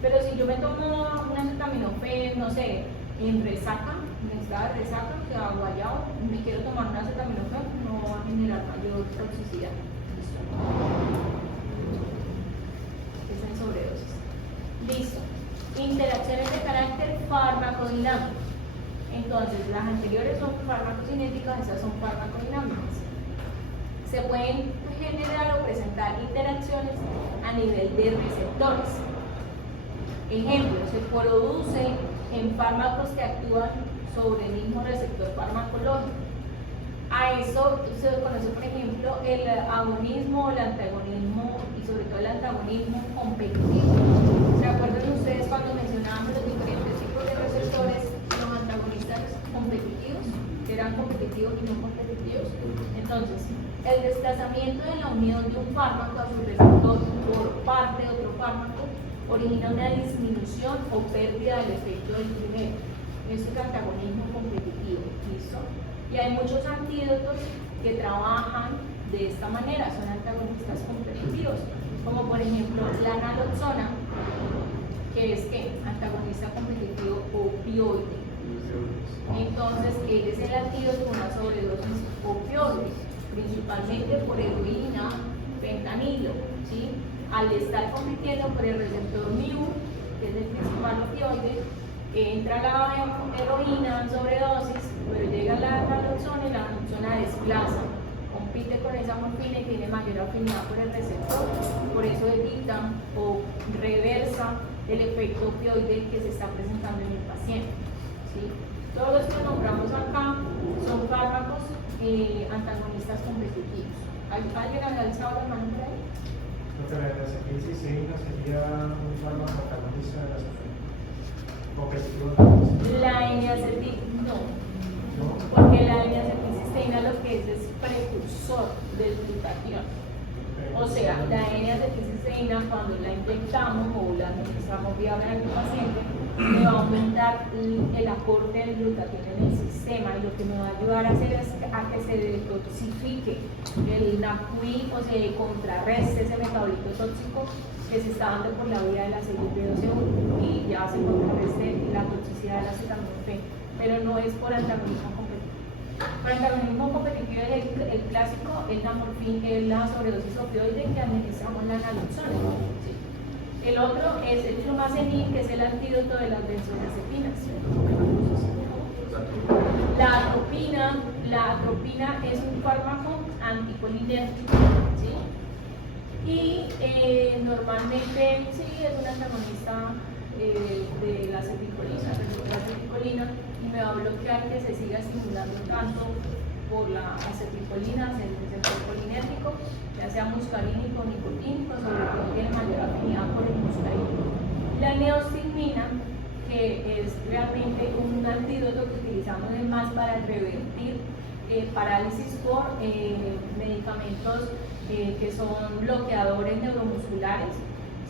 Pero si yo me tomo un acetaminofén, no sé, en resaca, en estado de resaca, que a guayabo, me quiero tomar un acetaminofén, no va a generar mayor toxicidad. Es en sobredosis. Listo. Interacciones de carácter farmacodinámico. Entonces, las anteriores son farmacocinéticas, esas son farmacodinámicas. Se pueden generar o presentar interacciones a nivel de receptores. Ejemplo, se produce en fármacos que actúan sobre el mismo receptor farmacológico. A eso se conoce, por ejemplo, el agonismo, el antagonismo y sobre todo el antagonismo competitivo. ¿Se acuerdan ustedes cuando mencionábamos los diferentes tipos de receptores, los antagonistas competitivos, que eran competitivos y no competitivos? Entonces, el desplazamiento de la unión de un fármaco a su receptor por parte de otro fármaco origina una disminución o pérdida del efecto del primero. Esto es antagonismo competitivo, ¿listo? Y hay muchos antídotos que trabajan de esta manera, son antagonistas competitivos, como por ejemplo la naloxona, que es ¿qué? Antagonista competitivo opioide. Entonces, él es el antídoto de una sobredosis opioide, principalmente por heroína, fentanilo, ¿sí? Al estar compitiendo por el receptor mu, que es el principal opioide, entra la heroína en sobredosis, pero llega la naloxona y la naloxona desplaza, compite con esa morfina y tiene mayor afinidad por el receptor, por eso evita o reversa el efecto opioide que se está presentando en el paciente, ¿sí? Todos los que nombramos acá son fármacos antagonistas competitivos. ¿Alguien ha alzado la mano por ahí? La acetylcisteína sería un fármaco antagonista de la cefalea. Competitivo antagonista. La N-acetil, no, porque la N-acetilcisteína lo que es precursor del glutatión. O sea, la N-acetilcisteína cuando la inyectamos o la administramos vía oral al paciente, me va a aumentar el aporte del glutatión en el sistema, y lo que me va a ayudar a hacer es a que se detoxifique el NAPQI o se contrarreste ese metabolito tóxico que se está dando por la vía de la CYP12.1 y ya se contrarreste la toxicidad del acetaminofén, pero no es por antagonismo competitivo. Por antagonismo competitivo es el clásico, es la morfina, es la sobredosis opioide que administramos la naloxona. ¿Sí? El otro es el flumazenil, que es el antídoto de las benzodiazepinas. La atropina es un fármaco anticolinérgico, ¿sí? Y normalmente sí es un antagonista de la acetilcolina, la acetilcolina, y me va a bloquear que se siga estimulando tanto por la acetilcolina, el receptor colinérgico, ya sea muscarínico o nicotínico, sobre todo tiene mayor afinidad por el muscarínico. La neostigmina, que es realmente un antídoto que utilizamos más para revertir parálisis por medicamentos que son bloqueadores neuromusculares,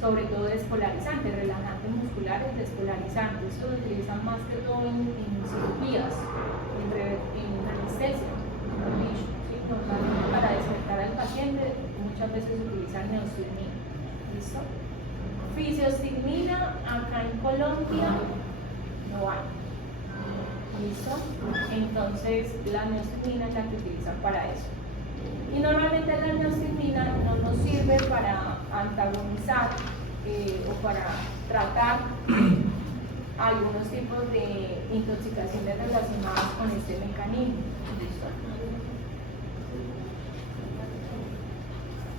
sobre todo despolarizantes, relajantes musculares, despolarizantes. Esto lo utilizan más que todo en cirugías, en anestesia, ¿sí? Normalmente para despertar al paciente, muchas muchas veces se utiliza neostigmina. ¿Listo? Fisiostigmina, acá en Colombia no hay. ¿Listo? Entonces la neostigmina es la que utilizan para eso. Y normalmente la neostigmina no nos sirve para antagonizar o para tratar algunos tipos de intoxicaciones relacionadas con este mecanismo. ¿Listo?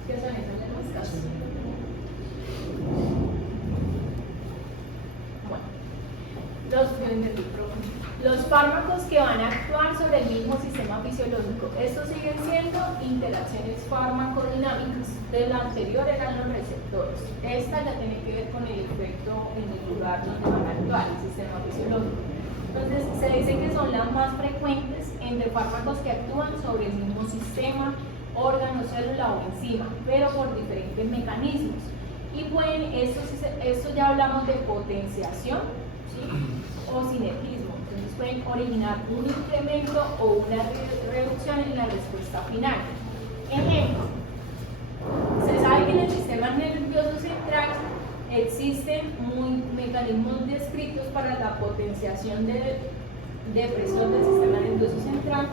¿Qué son esas llamas? Bueno, los fármacos que van a actuar sobre el mismo sistema fisiológico, estos siguen siendo interacciones farmacodinámicas. De la anterior eran los receptores. Esta ya tiene que ver con el efecto en el lugar donde van a actuar, el sistema fisiológico. Entonces, se dice que son las más frecuentes entre fármacos que actúan sobre el mismo sistema, órgano, célula o enzima, pero por diferentes mecanismos. Y pueden, esto ya hablamos de potenciación, ¿sí? O sinergismo. Entonces pueden originar un incremento o una reducción en la respuesta final. Ejemplo, se sabe que en el sistema nervioso central existen mecanismos descritos para la potenciación de presión del sistema nervioso central,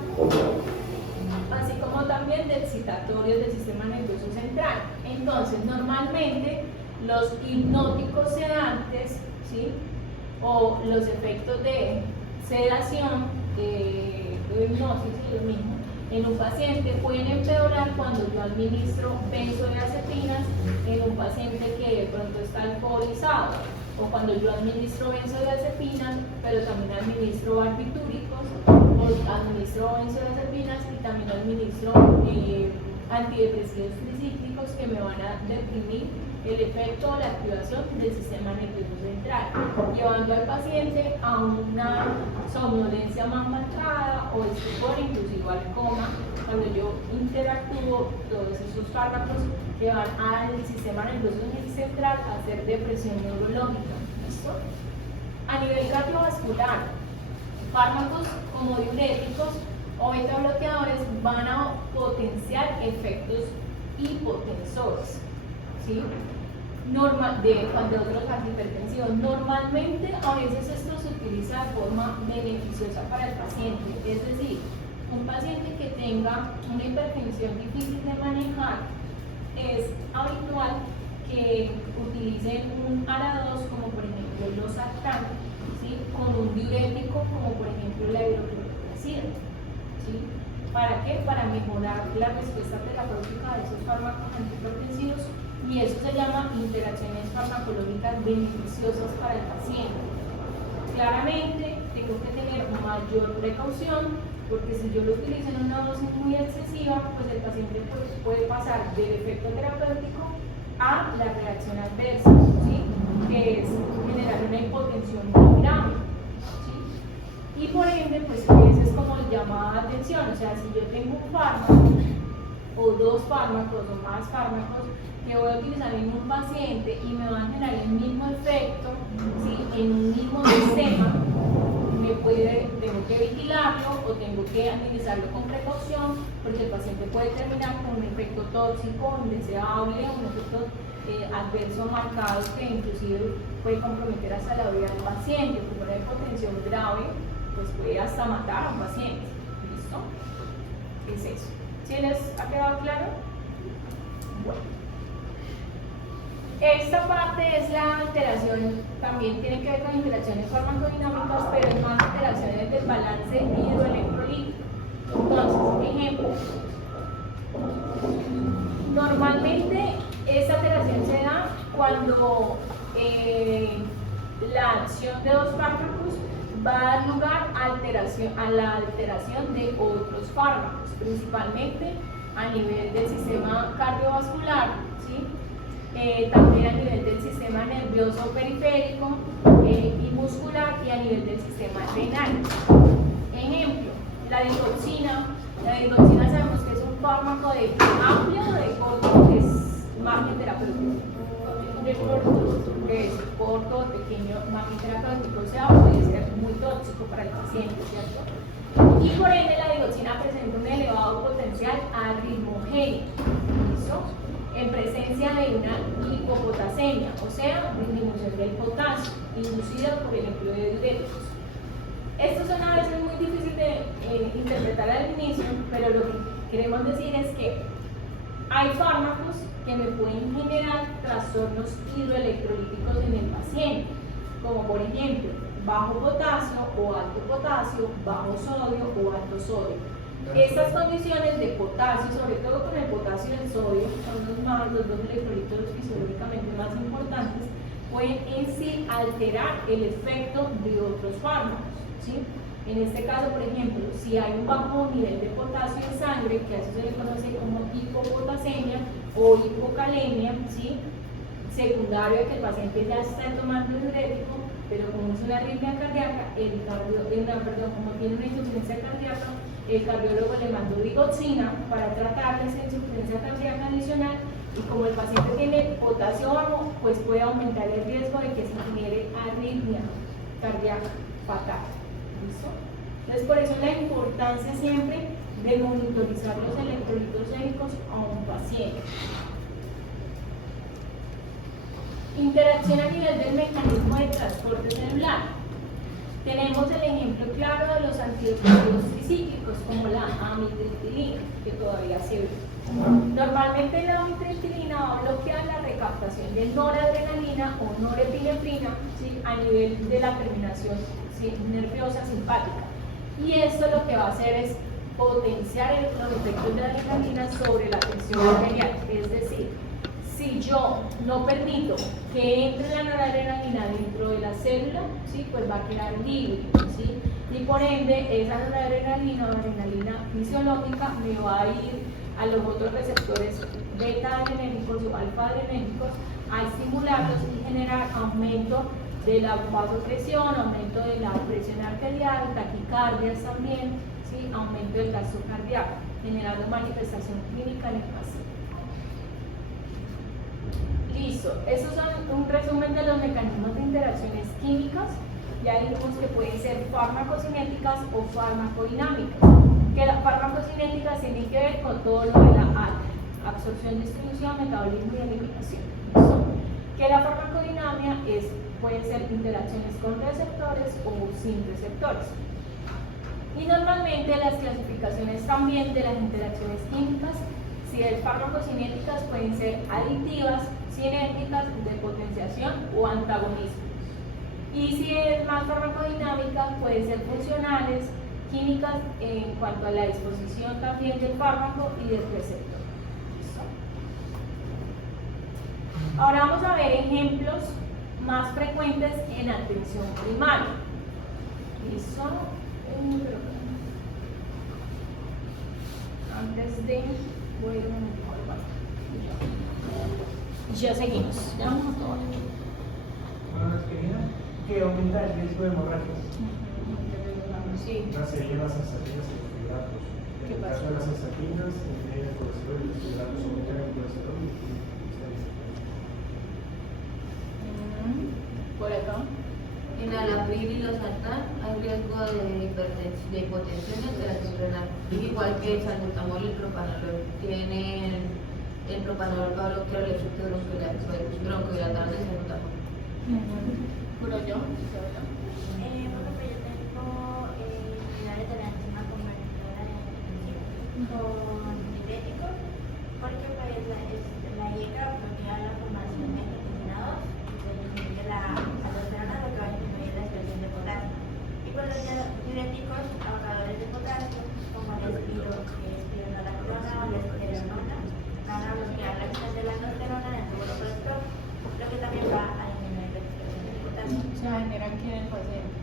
así como también de excitatorios del sistema nervioso central. Entonces, normalmente los hipnóticos sedantes, ¿sí? O los efectos de sedación, de hipnosis y lo mismo, en un paciente pueden empeorar cuando yo administro benzodiazepinas en un paciente que de pronto está alcoholizado, o cuando yo administro benzodiazepinas, pero también administro barbitúricos, o administro benzodiazepinas y también administro antidepresivos tricíclicos que me van a deprimir el efecto o la activación del sistema nervioso central, llevando al paciente a una somnolencia más marcada o estupor, inclusive al coma, cuando yo interactúo todos esos fármacos que van al sistema nervioso central a hacer depresión neurológica. ¿Listo? A nivel cardiovascular, fármacos como diuréticos o beta bloqueadores van a potenciar efectos hipotensores, ¿sí? De otros antihipertensivos. Normalmente a veces esto se utiliza de forma beneficiosa para el paciente, es decir, un paciente que tenga una hipertensión difícil de manejar, es habitual que utilicen un ARA2 como por ejemplo los losartán, ¿sí? Con un diurético como por ejemplo la hidroclorotiazida, ¿sí? ¿Para qué? Para mejorar la respuesta terapéutica de esos fármacos antihipertensivos, y eso se llama interacciones farmacológicas beneficiosas para el paciente. Claramente tengo que tener mayor precaución, porque si yo lo utilizo en una dosis muy excesiva, pues el paciente puede pasar del efecto terapéutico a la reacción adversa, ¿sí? Que es generar una hipotensión muy grave, ¿sí? Y por ende, pues ese es como el llamado de atención. O sea, si yo tengo un fármaco o dos fármacos o más fármacos que voy a utilizar en un paciente y me van a generar el mismo efecto, ¿sí? En un mismo sistema, tengo que vigilarlo o tengo que administrarlo con precaución, porque el paciente puede terminar con un efecto tóxico indeseable, un efecto adverso marcado que inclusive puede comprometer hasta la vida del paciente, como una hipotensión grave, pues puede hasta matar a un paciente. ¿Listo? Es eso. ¿Sí les ha quedado claro? Bueno. Esta parte es la alteración, también tiene que ver con interacciones farmacodinámicas, pero es más alteraciones del balance hidroelectrolítico. Entonces, ejemplo, normalmente esta alteración se da cuando la acción de dos fármacos va a dar lugar a la alteración de otros fármacos, principalmente a nivel del sistema cardiovascular, ¿sí? También a nivel del sistema nervioso periférico y muscular, y a nivel del sistema renal. Ejemplo, la digoxina. La digoxina sabemos que es un fármaco de amplio o de corto margen terapéutico. De corto, que es corto o pequeño margen terapéutico, o sea, puede ser muy tóxico para el paciente, ¿cierto? Y por ende la digoxina presenta un elevado potencial arritmogénico. ¿Listo? en presencia de una hipopotasemia, o sea, disminución del potasio, inducida por el empleo de diuréticos. Esto son a veces muy difícil de interpretar al inicio, pero lo que queremos decir es que hay fármacos que me pueden generar trastornos hidroelectrolíticos en el paciente, como por ejemplo, bajo potasio o alto potasio, bajo sodio o alto sodio. Estas condiciones de potasio, sobre todo con el potasio y el sodio, son los dos electrolitos fisiológicamente más importantes, pueden en sí alterar el efecto de otros fármacos, ¿sí? En este caso, por ejemplo, si hay un bajo nivel de potasio en sangre, que a eso se le conoce como hipopotasemia o hipocalemia, ¿sí? Secundario a que el paciente ya está tomando diurético, pero como es una arritmia cardíaca, como tiene una insuficiencia cardíaca, el cardiólogo le mandó digoxina para tratar esa insuficiencia cardíaca adicional, y como el paciente tiene potasio bajo, pues puede aumentar el riesgo de que se genere arritmia cardíaca fatal. ¿Listo? Entonces, por eso la importancia siempre de monitorizar los electrolitos séricos a un paciente. Interacción a nivel del mecanismo de transporte celular. Tenemos el ejemplo claro de los antidepresivos tricíclicos, como la amitriptilina, que todavía se ve. Normalmente la amitriptilina va a bloquear la recaptación de noradrenalina o norepinefrina, ¿sí? A nivel de la terminación, ¿sí? Nerviosa simpática. Y esto lo que va a hacer es potenciar los efectos de la adrenalina sobre la tensión arterial. Es decir, si yo no permito que entre la noradrenalina dentro de la célula, ¿sí? Pues va a quedar libre, ¿sí? Y por ende, esa noradrenalina o adrenalina fisiológica me va a ir a los otros receptores beta-adrenérgicos o alfa-adrenérgicos a estimularlos y generar aumento de la vasopresión, aumento de la presión arterial, taquicardias también, ¿sí? Aumento del gasto cardíaco, generando manifestación clínica en el paciente. Listo, esos son un resumen de los mecanismos de interacciones químicas. Ya dijimos que pueden ser farmacocinéticas o farmacodinámicas. Que las farmacocinéticas tienen que ver con todo lo de la absorción, distribución, metabolismo y eliminación. ¿Listo? Que la farmacodinamia pueden ser interacciones con receptores o sin receptores. Y normalmente las clasificaciones también de las interacciones químicas, si es farmacocinéticas, pueden ser aditivas, cinéticas, de potenciación o antagonismo. Y si es más farmacodinámica, pueden ser funcionales, químicas en cuanto a la disposición también del fármaco y del receptor. ¿Listo? Ahora vamos a ver ejemplos más frecuentes en atención primaria. ¿Listo? Antes de... voy a ir un poco al ya seguimos. Ya vamos a todo. Que aumenta el riesgo de hemorragias. Sí. Serían las ensatinas y los hidratos. En el caso de las ensatinas, el colesterol y los hidratos aumentan el colesterol y por acá. En alapril y losartán hay riesgo de hipotensión y alteración renal. Igual que el salbutamol y el propanolol. El propanolol va a bloquear el efecto broncohilatador del salbutamol. ¿Puro yo? Yo tengo niveles de la enzima convertidora de con diuréticos, porque pues la IECA bloquea la formación de angiotensina 2 y disminuye la aldosterona, lo que va a disminuir la expresión de potasio. Y por los diuréticos, ahorradores de potasio, como la espironolactona o la esteronona, van a bloquear la acción de la aldosterona en el tubo colector, lo que también va a disminuir la expresión de potasio. Se generan aquí en el paciente.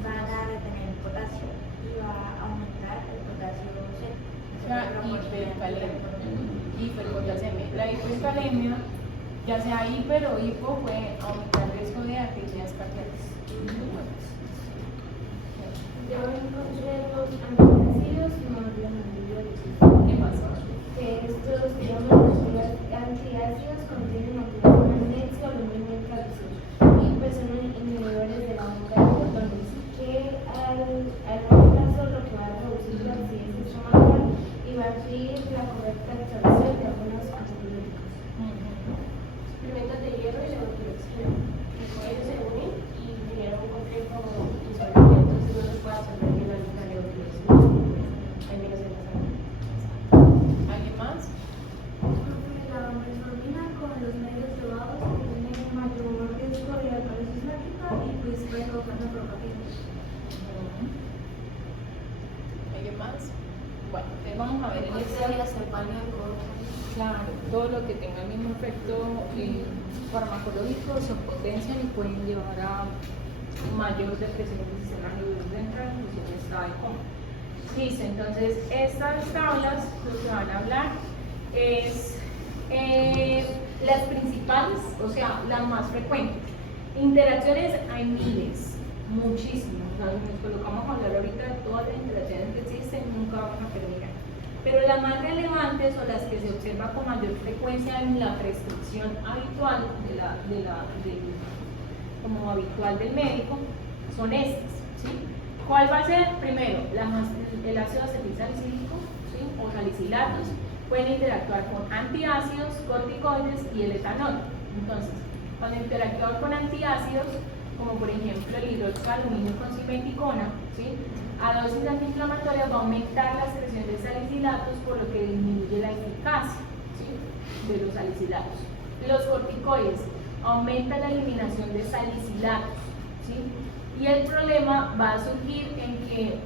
Van a retener el potasio y va a aumentar el potasio C. La hiperpotasemia. La hipercalemia, ya sea hiper o hipo, puede aumentar el riesgo de arritmias cardíacas. Yo encontré los antidepresivos y no los antibióticos. ¿Qué pasa? Que estos, digamos, antiácidos contienen magnesio, aluminio y calcio. Y pues son inhibidores de la bomba de botones. Que al largo plazo lo que va a reducir la acidez estomacal y va a impedir la correcta absorción de algunos antibióticos. ¿Alguien más? Bueno, entonces vamos a ver en este. Claro, todo lo que tenga el mismo efecto farmacológico se potencian y pueden llevar a mayor depresión del sistema nervioso central, inclusive estado de coma. Listo, entonces estas tablas lo que van a hablar es las principales, o sea, las más frecuentes. Interacciones hay miles, muchísimas. O sea, si nos colocamos a hablar ahorita de todas las interacciones que existen, nunca vamos a terminar. Pero las más relevantes o las que se observan con mayor frecuencia en la prescripción habitual como habitual del médico son estas, ¿sí? ¿Cuál va a ser? Primero, el ácido acetilsalicílico, ¿sí? O salicilatos pueden interactuar con antiácidos, corticoides y el etanol. Entonces, cuando interactúan con antiácidos, como por ejemplo el hidróxido de aluminio con simeticona, ¿sí? A dosis antiinflamatorias va a aumentar la secreción de salicilatos, por lo que disminuye la eficacia, ¿sí? De los salicilatos. Los corticoides aumentan la eliminación de salicilatos, ¿sí? Y el problema va a surgir en que,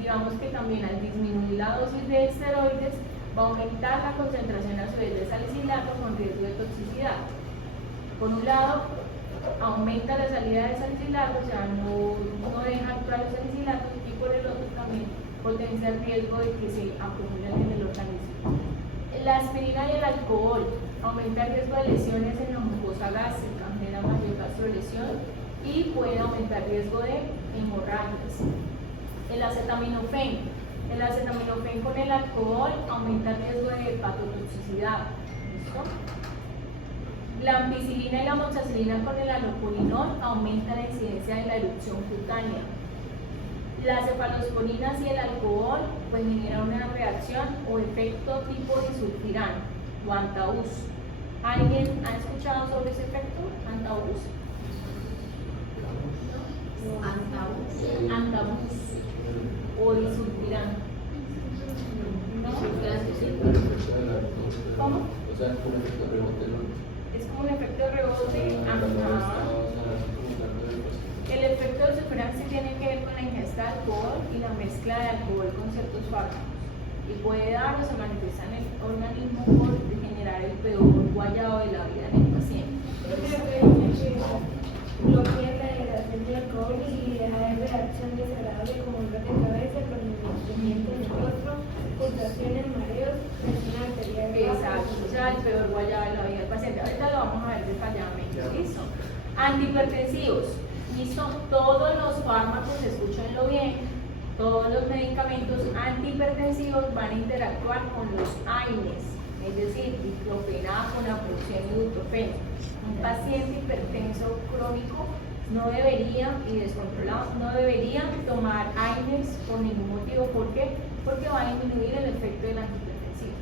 digamos que también al disminuir la dosis de esteroides, va a aumentar la concentración a su vez de salicilatos con riesgo de toxicidad. Por un lado, aumenta la salida de salicilatos, o sea, no deja actuar los salicilatos, y por el otro también potencia el riesgo de que se acumulen en el organismo. La aspirina y el alcohol aumenta el riesgo de lesiones en la mucosa gástrica, genera mayor gastrolesión y puede aumentar el riesgo de hemorragias. El acetaminofén con el alcohol aumenta el riesgo de hepatotoxicidad. ¿Listo? La ampicilina y la amoxicilina con el allopurinol aumentan la incidencia de la erupción cutánea. Las cefalosporinas y el alcohol pues generan una reacción o efecto tipo disulfirán o antabús. ¿Alguien ha escuchado sobre ese efecto? Antabús. Antabús o disulfirán. ¿No? ¿Cómo? O sea, como un efecto de rebote, ¿no? Es como un efecto de rebote. El efecto de sulfurán sí tiene que ver con la ingesta de alcohol y la mezcla de alcohol con ciertos fármacos. Y puede dar o se manifiesta en el organismo por generar el peor guayabo de la vida en el paciente. Bloquea la degradación del alcohol y dejar reacción desagradable como dolor de cabeza, conocimiento en el rostro, pulsaciones, mareos, presión arterial. Exacto, o sea, el peor guayabo de la vida del paciente. Ahorita lo vamos a ver detalladamente. ¿Listo? Antihipertensivos. ¿Listo? Todos los fármacos, escúchenlo bien, todos los medicamentos antihipertensivos van a interactuar con los AINES, es decir, diclofenaco, naproxeno y ibuprofeno. Un paciente hipertenso crónico no debería, y descontrolado, no debería tomar AINES por ningún motivo. ¿Por qué? Porque va a disminuir el efecto del antihipertensivo.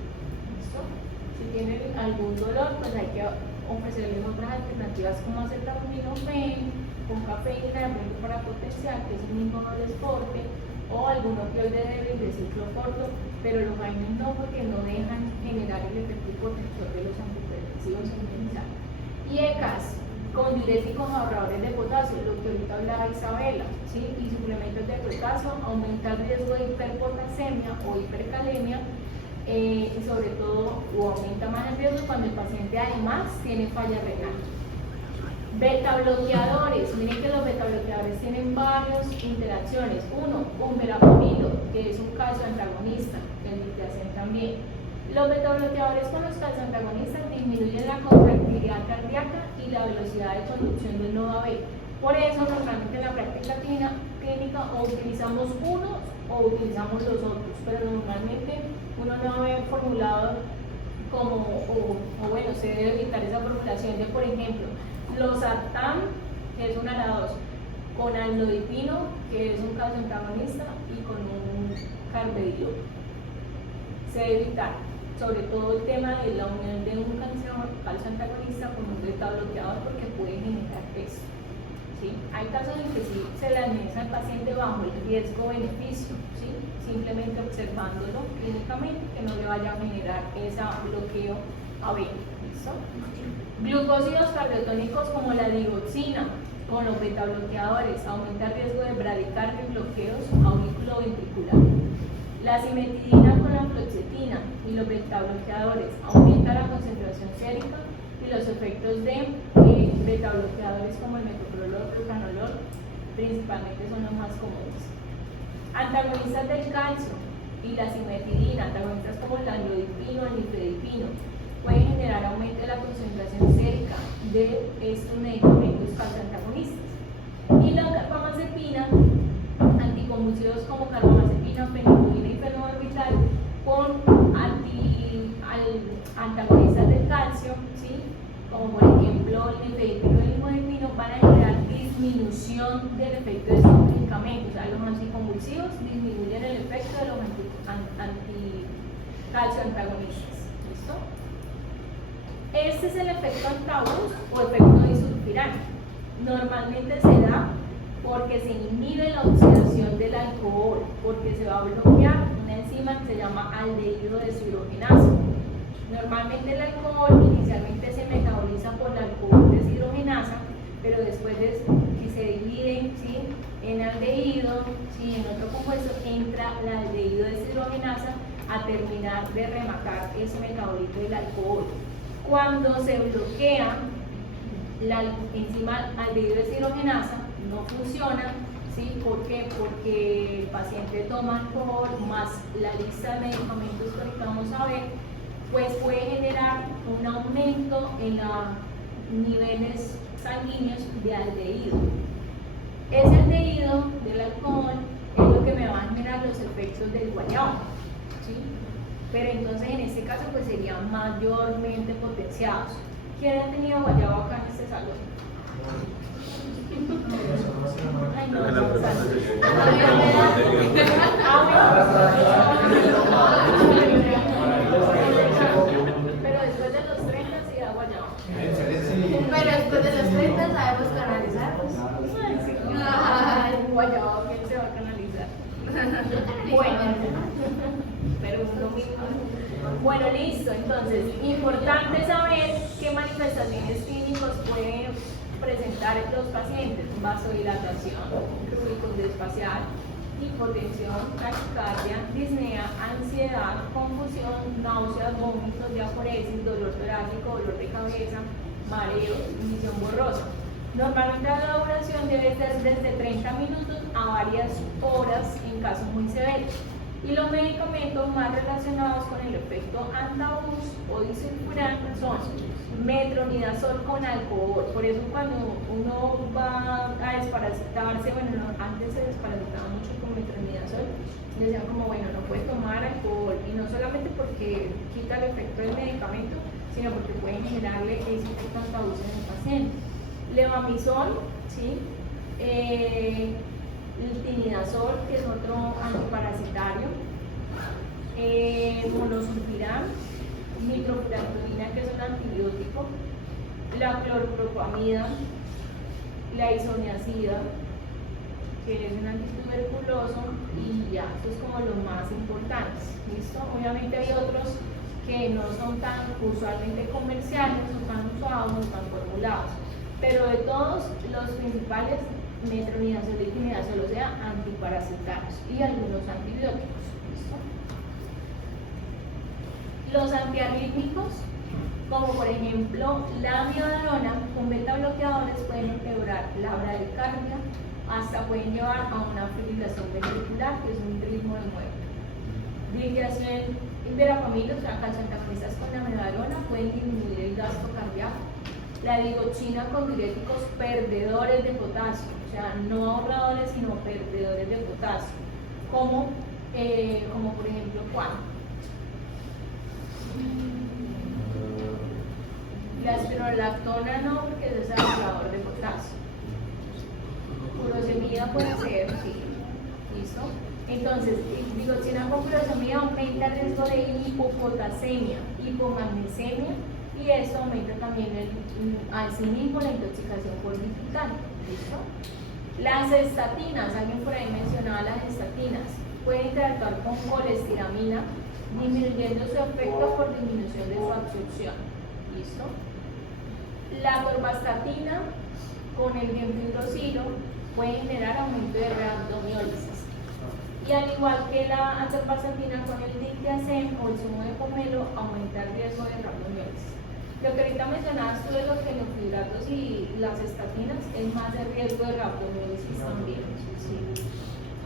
¿Listo? Si tienen algún dolor, pues hay que ofrecerles otras alternativas como acetaminofén, con cafeína, para potenciar, que es un mismo transporte, o algún opioide débil de ciclo corto, pero los AINES no, porque no dejan generar el efecto protector de los antihipertensivos en general. Y ECAS, con diuréticos ahorradores de potasio, lo que ahorita hablaba Isabela, ¿sí? Y suplementos de potasio aumenta el riesgo de hiperpotasemia o hipercalemia, y sobre todo, o aumenta más el riesgo cuando el paciente además tiene falla renal. Beta bloqueadores, miren que los beta bloqueadores tienen varias interacciones. Uno, un verapamido, que es un calcio antagonista, que el litiazem también. Los beta bloqueadores con los calcio antagonistas disminuyen la contractilidad cardíaca y la velocidad de conducción del nodo AB. Por eso normalmente en la práctica clínica o utilizamos unos o utilizamos los otros, pero normalmente uno no ve formulado como, o bueno, se debe evitar esa formulación de, por ejemplo, losartán, que es un ALA2, con amlodipino, que es un calcio antagonista, y con un carvedilo. Se debe evitar, sobre todo el tema de la unión de un calcio antagonista con un beta bloqueador, porque puede generar peso. ¿Sí? Hay casos en que sí se le administra al paciente bajo el riesgo-beneficio, ¿sí? Simplemente observándolo clínicamente, que no le vaya a generar ese bloqueo AB. ¿Listo? Glucósidos cardiotónicos como la digoxina con los betabloqueadores aumenta el riesgo de bradicardia y bloqueos auriculoventricular. La cimetidina con la fluoxetina y los betabloqueadores aumenta la concentración sérica y los efectos de betabloqueadores como el metoprolol, propranolol, principalmente son los más comunes. Antagonistas del calcio y la cimetidina, antagonistas como el amlodipino, el nifedipino, pueden generar aumento de la concentración sérica de estos medicamentos calcioantagonistas. Y la carbamazepina, anticonvulsivos como carbamazepina, fenitoína y fenobarbital, con antagonistas del calcio, ¿sí? Como por ejemplo el nifedipino y el imodipino, van a generar disminución del efecto de estos medicamentos. O sea, los anticonvulsivos disminuyen el efecto de los anticalcioantagonistas. ¿Listo? Este es el efecto antagonus o efecto disulfirante. Normalmente se da porque se inhibe la oxidación del alcohol, porque se va a bloquear una enzima que se llama aldehído deshidrogenasa. Normalmente el alcohol inicialmente se metaboliza por la alcohol deshidrogenasa, pero después de que se divide, ¿sí?, en aldehído, ¿sí?, en otro compuesto, entra la aldehído deshidrogenasa a terminar de rematar ese metabolito del alcohol. Cuando se bloquea la enzima aldehído deshidrogenasa, no funciona, ¿sí? ¿Por qué? Porque el paciente toma alcohol más la lista de medicamentos que ahorita vamos a ver, pues puede generar un aumento en los niveles sanguíneos de aldehído. Ese aldehído del alcohol es lo que me va a generar los efectos del guayabo, ¿sí? Pero entonces en este caso pues serían mayormente potenciados. ¿Quién ha tenido guayabo acá en este salón? Ay, no, pero después de los 30 sí da guayabo. Pero después de los 30 sabemos canalizarlos. El guayabo que se va a canalizar. Bueno, pero es lo mismo. Bueno, listo. Entonces, importante saber qué manifestaciones clínicas pueden presentar los pacientes: vasodilatación, rubicundeo espacial, hipotensión, taquicardia, disnea, ansiedad, confusión, náuseas, vómitos, diaforesis, dolor torácico, dolor de cabeza, mareo, visión borrosa. Normalmente la duración debe ser desde 30 minutos a varias horas en casos muy severos. Y los medicamentos más relacionados con el efecto antagonus o disulfirante son metronidazol con alcohol. Por eso cuando uno va a desparasitarse, bueno, antes se desparasitaba mucho con metronidazol, decían como, bueno, no puede tomar alcohol, y no solamente porque quita el efecto del medicamento, sino porque pueden generarle ese efecto antagonus en el paciente. Levamisol, ¿sí? El tinidazol, que es otro antiparasitario, monosulfiram, nitrofurantoína, que es un antibiótico, la clorpropamida, la isoniazida, que es un antituberculoso, y ya, estos es como los más importantes. ¿Listo? Obviamente hay otros que no son tan usualmente comerciales, no tan usados, no tan formulados, pero de todos los principales, metronidazol y tinidazol, o sea, antiparasitarios, y algunos antibióticos. ¿Listo? Los antiarrítmicos, como por ejemplo la amiodarona, con beta bloqueadores pueden empeorar la bradicardia, hasta pueden llevar a una fibrilación ventricular, que es un ritmo de muerte. Dilatación verapamil, o sea, calcioantagonistas con la amiodarona, pueden disminuir el gasto cardíaco. La digoxina con diuréticos perdedores de potasio, o sea, no ahorradores, sino perdedores de potasio, como por ejemplo, ¿cuál? La espironolactona no, porque es ahorrador de potasio. Furosemida puede ser, sí. ¿Listo? Entonces, digoxina con furosemida aumenta el riesgo de hipopotasemia, hipomagnesemia, y eso aumenta también asimismo la intoxicación por digital. ¿Listo? Las estatinas, alguien por ahí mencionaba las estatinas, pueden interactuar con colestiramina, disminuyendo su efecto por disminución de su absorción. ¿Listo? La atorvastatina con el gemfibrosilo puede generar aumento de reabdomiólisis. Y al igual que la atorvastatina con el diltiazem o el zumo de pomelo, aumenta el riesgo de reabdomiólisis. Lo que ahorita mencionabas tú de los fenofibratos y las estatinas es más de riesgo de reabdomiólisis también. Sí.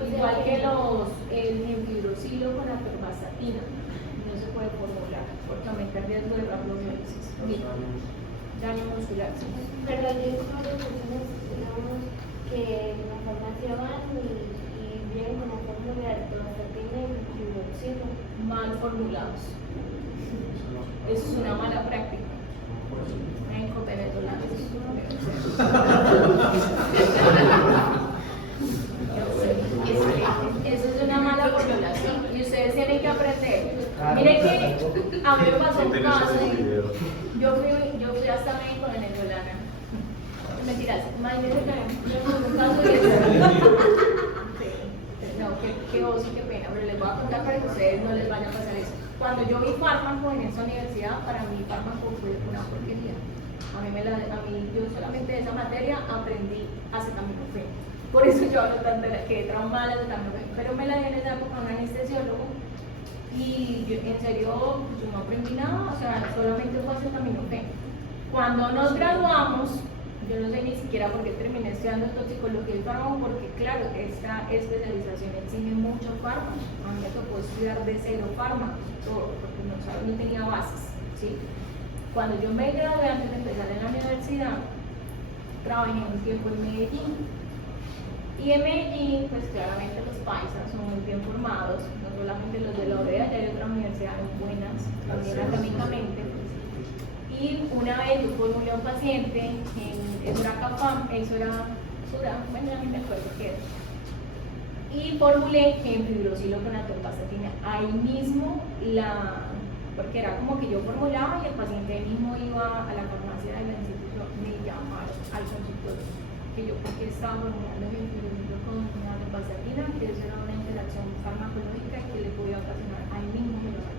Igual que el gemfibrosilo con atorvastatina, no se puede formular porque aumenta el riesgo de reabdomiólisis. Daño muscular. Pero yo conozco personas, digamos, que en la farmacia van y vienen con la fórmula de atorvastatina y fibroxilo. Mal formulados. Eso es una mala práctica. México venezolano. Eso es una mala formulación y ustedes tienen que aprender. Miren que a mí me pasó un caso. Yo fui hasta México venezolana. Mentiras, imagínense que yo tuve un caso no, qué oso y qué pena, pero les voy a contar para que a ustedes no les vaya a pasar eso. Cuando yo vi fármaco en esa universidad, para mí fármaco fue una porquería. Yo solamente de esa materia aprendí acetaminofén. Por eso yo hablo tanto de que traumada de acetaminofén. Pero me la di en esa época un anestesiólogo y yo, en serio, yo no aprendí nada, o sea, solamente fue acetaminofén. Cuando nos graduamos, yo no sé ni siquiera por qué terminé estudiando toxicología y fármaco, porque claro, esta especialización exige mucho fármaco. A mí me tocó estudiar de cero fármacos, todo, porque no tenía bases, ¿sí? Cuando yo me gradué, antes de empezar en la universidad, trabajé un tiempo en Medellín. Y en Medellín, pues claramente los paisas son muy bien formados, no solamente los de la ODEA, ya hay otras universidades buenas, también académicamente. Y una vez yo formulé a un paciente, eso era CAFAM, eso era Sura, bueno, ya ni me acuerdo qué era. Y formulé gemfibrosilo con atorvastatina. Ahí mismo, porque era como que yo formulaba y el paciente mismo iba a la farmacia de la institución, me llamaron al consultorio, que yo porque estaba formulando gemfibrosilo con atorvastatina, que eso era una interacción farmacológica y que le podía ocasionar, ahí mismo me lo dan.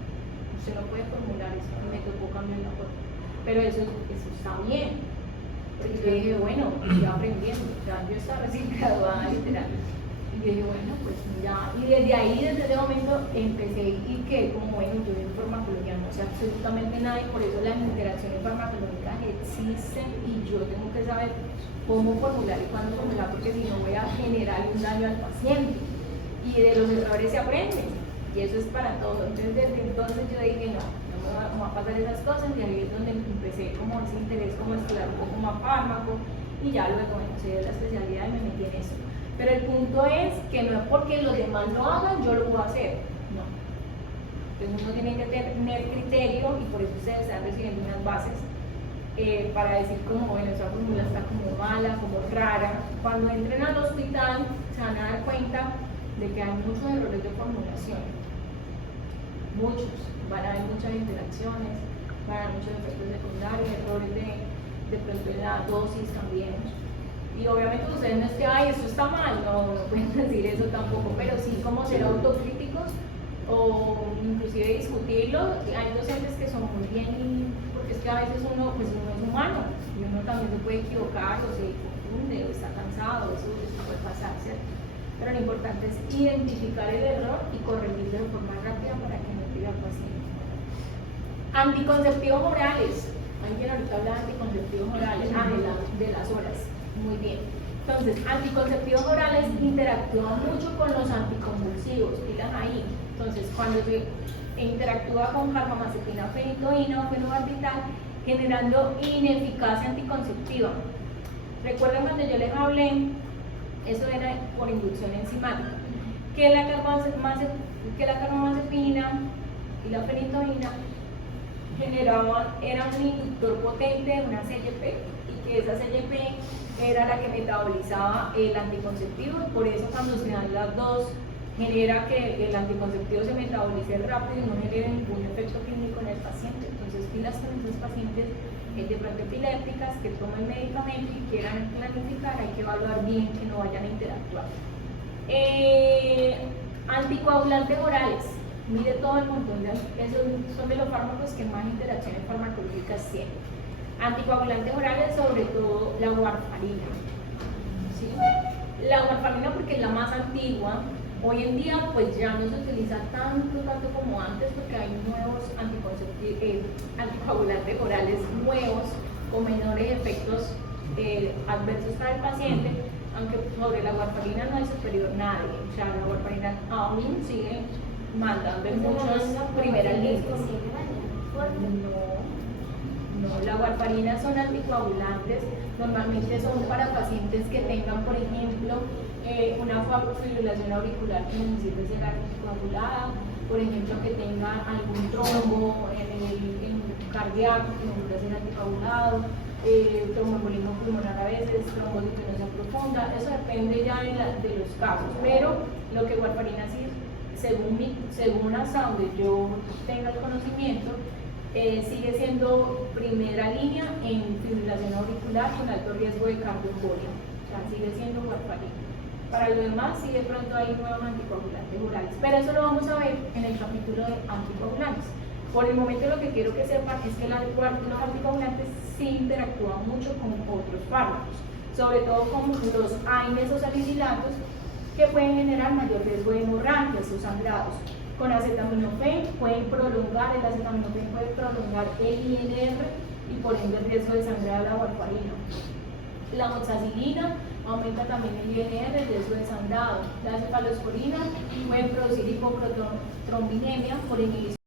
Usted no puede formular eso, y me tocó cambiar la forma. Pero eso está bien, porque yo dije, bueno, ya aprendiendo, ya yo estaba recién graduada literal. Y yo dije, bueno, pues ya, y desde ahí, desde ese momento, empecé y que como bueno, yo en farmacología no sé absolutamente nada y por eso las interacciones farmacológicas existen y yo tengo que saber cómo formular y cuándo formular, porque si no voy a generar un daño al paciente. Y de los errores se aprende, y eso es para todo. Entonces, desde entonces yo dije, no va a pasar esas cosas y ahí es donde empecé como ese interés como estudiar un poco más fármaco y ya luego conocí de la especialidad y me metí en eso. Pero el punto es que no es porque los demás lo hagan, yo lo voy a hacer, no. Entonces uno tiene que tener criterio y por eso ustedes están recibiendo unas bases para decir como, bueno, esa fórmula está como mala, como rara. Cuando entren al hospital se van a dar cuenta de que hay muchos errores de formulación, muchos. Van a haber muchas interacciones, van a haber muchos efectos secundarios, errores de pronto en la dosis también. Y obviamente ustedes no es que, ay, eso está mal, no pueden decir eso tampoco, pero sí como ser autocríticos o inclusive discutirlo. Hay docentes que son muy bien, porque es que a veces uno es humano y uno también se puede equivocar o se confunde o está cansado, eso puede pasar, ¿cierto? Pero lo importante es identificar el error y corregirlo de forma rápida para que no llegue al paciente. Anticonceptivos orales. Alguien ahorita habla de anticonceptivos orales. De las horas. Muy bien. Entonces, anticonceptivos orales interactúan mucho con los anticonvulsivos. Pilas ahí. Entonces, cuando se interactúa con carbamazepina, fenitoína o fenobarbital, generando ineficacia anticonceptiva. Recuerden cuando yo les hablé, eso era por inducción enzimática, que la carbamazepina y la fenitoína era un inductor potente de una CYP y que esa CYP era la que metabolizaba el anticonceptivo, por eso cuando se dan las dos genera que el anticonceptivo se metabolice rápido y no genere ningún efecto clínico en el paciente. Entonces, pilas con esos pacientes de pronto epilépticas que toman medicamento y quieran planificar, hay que evaluar bien que no vayan a interactuar. Anticoagulantes orales. Mire todo el montón esos son de los fármacos que más interacciones farmacológicas tienen. Anticoagulantes orales, sobre todo la warfarina. ¿Sí? La warfarina porque es la más antigua. Hoy en día pues ya no se utiliza tanto como antes porque hay nuevos anticoagulantes orales nuevos con menores efectos adversos para el paciente, aunque sobre la warfarina no hay superior nadie. O sea, la warfarina aún sigue mandando en muchas primeras líneas. No, la warfarina son anticoagulantes, normalmente son para pacientes que tengan, por ejemplo, una fibrilación auricular que necesite ser anticoagulada, por ejemplo, que tenga algún trombo en cardíaco que necesita ser anticoagulado, tromboembolismo pulmonar a veces, trombocitopenia profunda, eso depende ya de los casos, pero lo que warfarina sí, según hasta donde yo tenga el conocimiento, sigue siendo primera línea en fibrilación auricular con alto riesgo de cardioembolia, o sea, sigue siendo warfarina. Para lo demás, sí de pronto hay nuevos anticoagulantes orales, pero eso lo vamos a ver en el capítulo de anticoagulantes. Por el momento lo que quiero que sepan es que los anticoagulantes sí interactúan mucho con otros fármacos, sobre todo con los AINES o salicilatos, que pueden generar mayor riesgo de hemorragias o sangrados. Con acetaminofén pueden prolongar, el acetaminofén puede prolongar el INR y por ende el riesgo de sangrado de la warfarina. La amoxicilina aumenta también el INR, el riesgo de sangrado. La cefalosporina puede producir hipoprotrombinemia por inhibición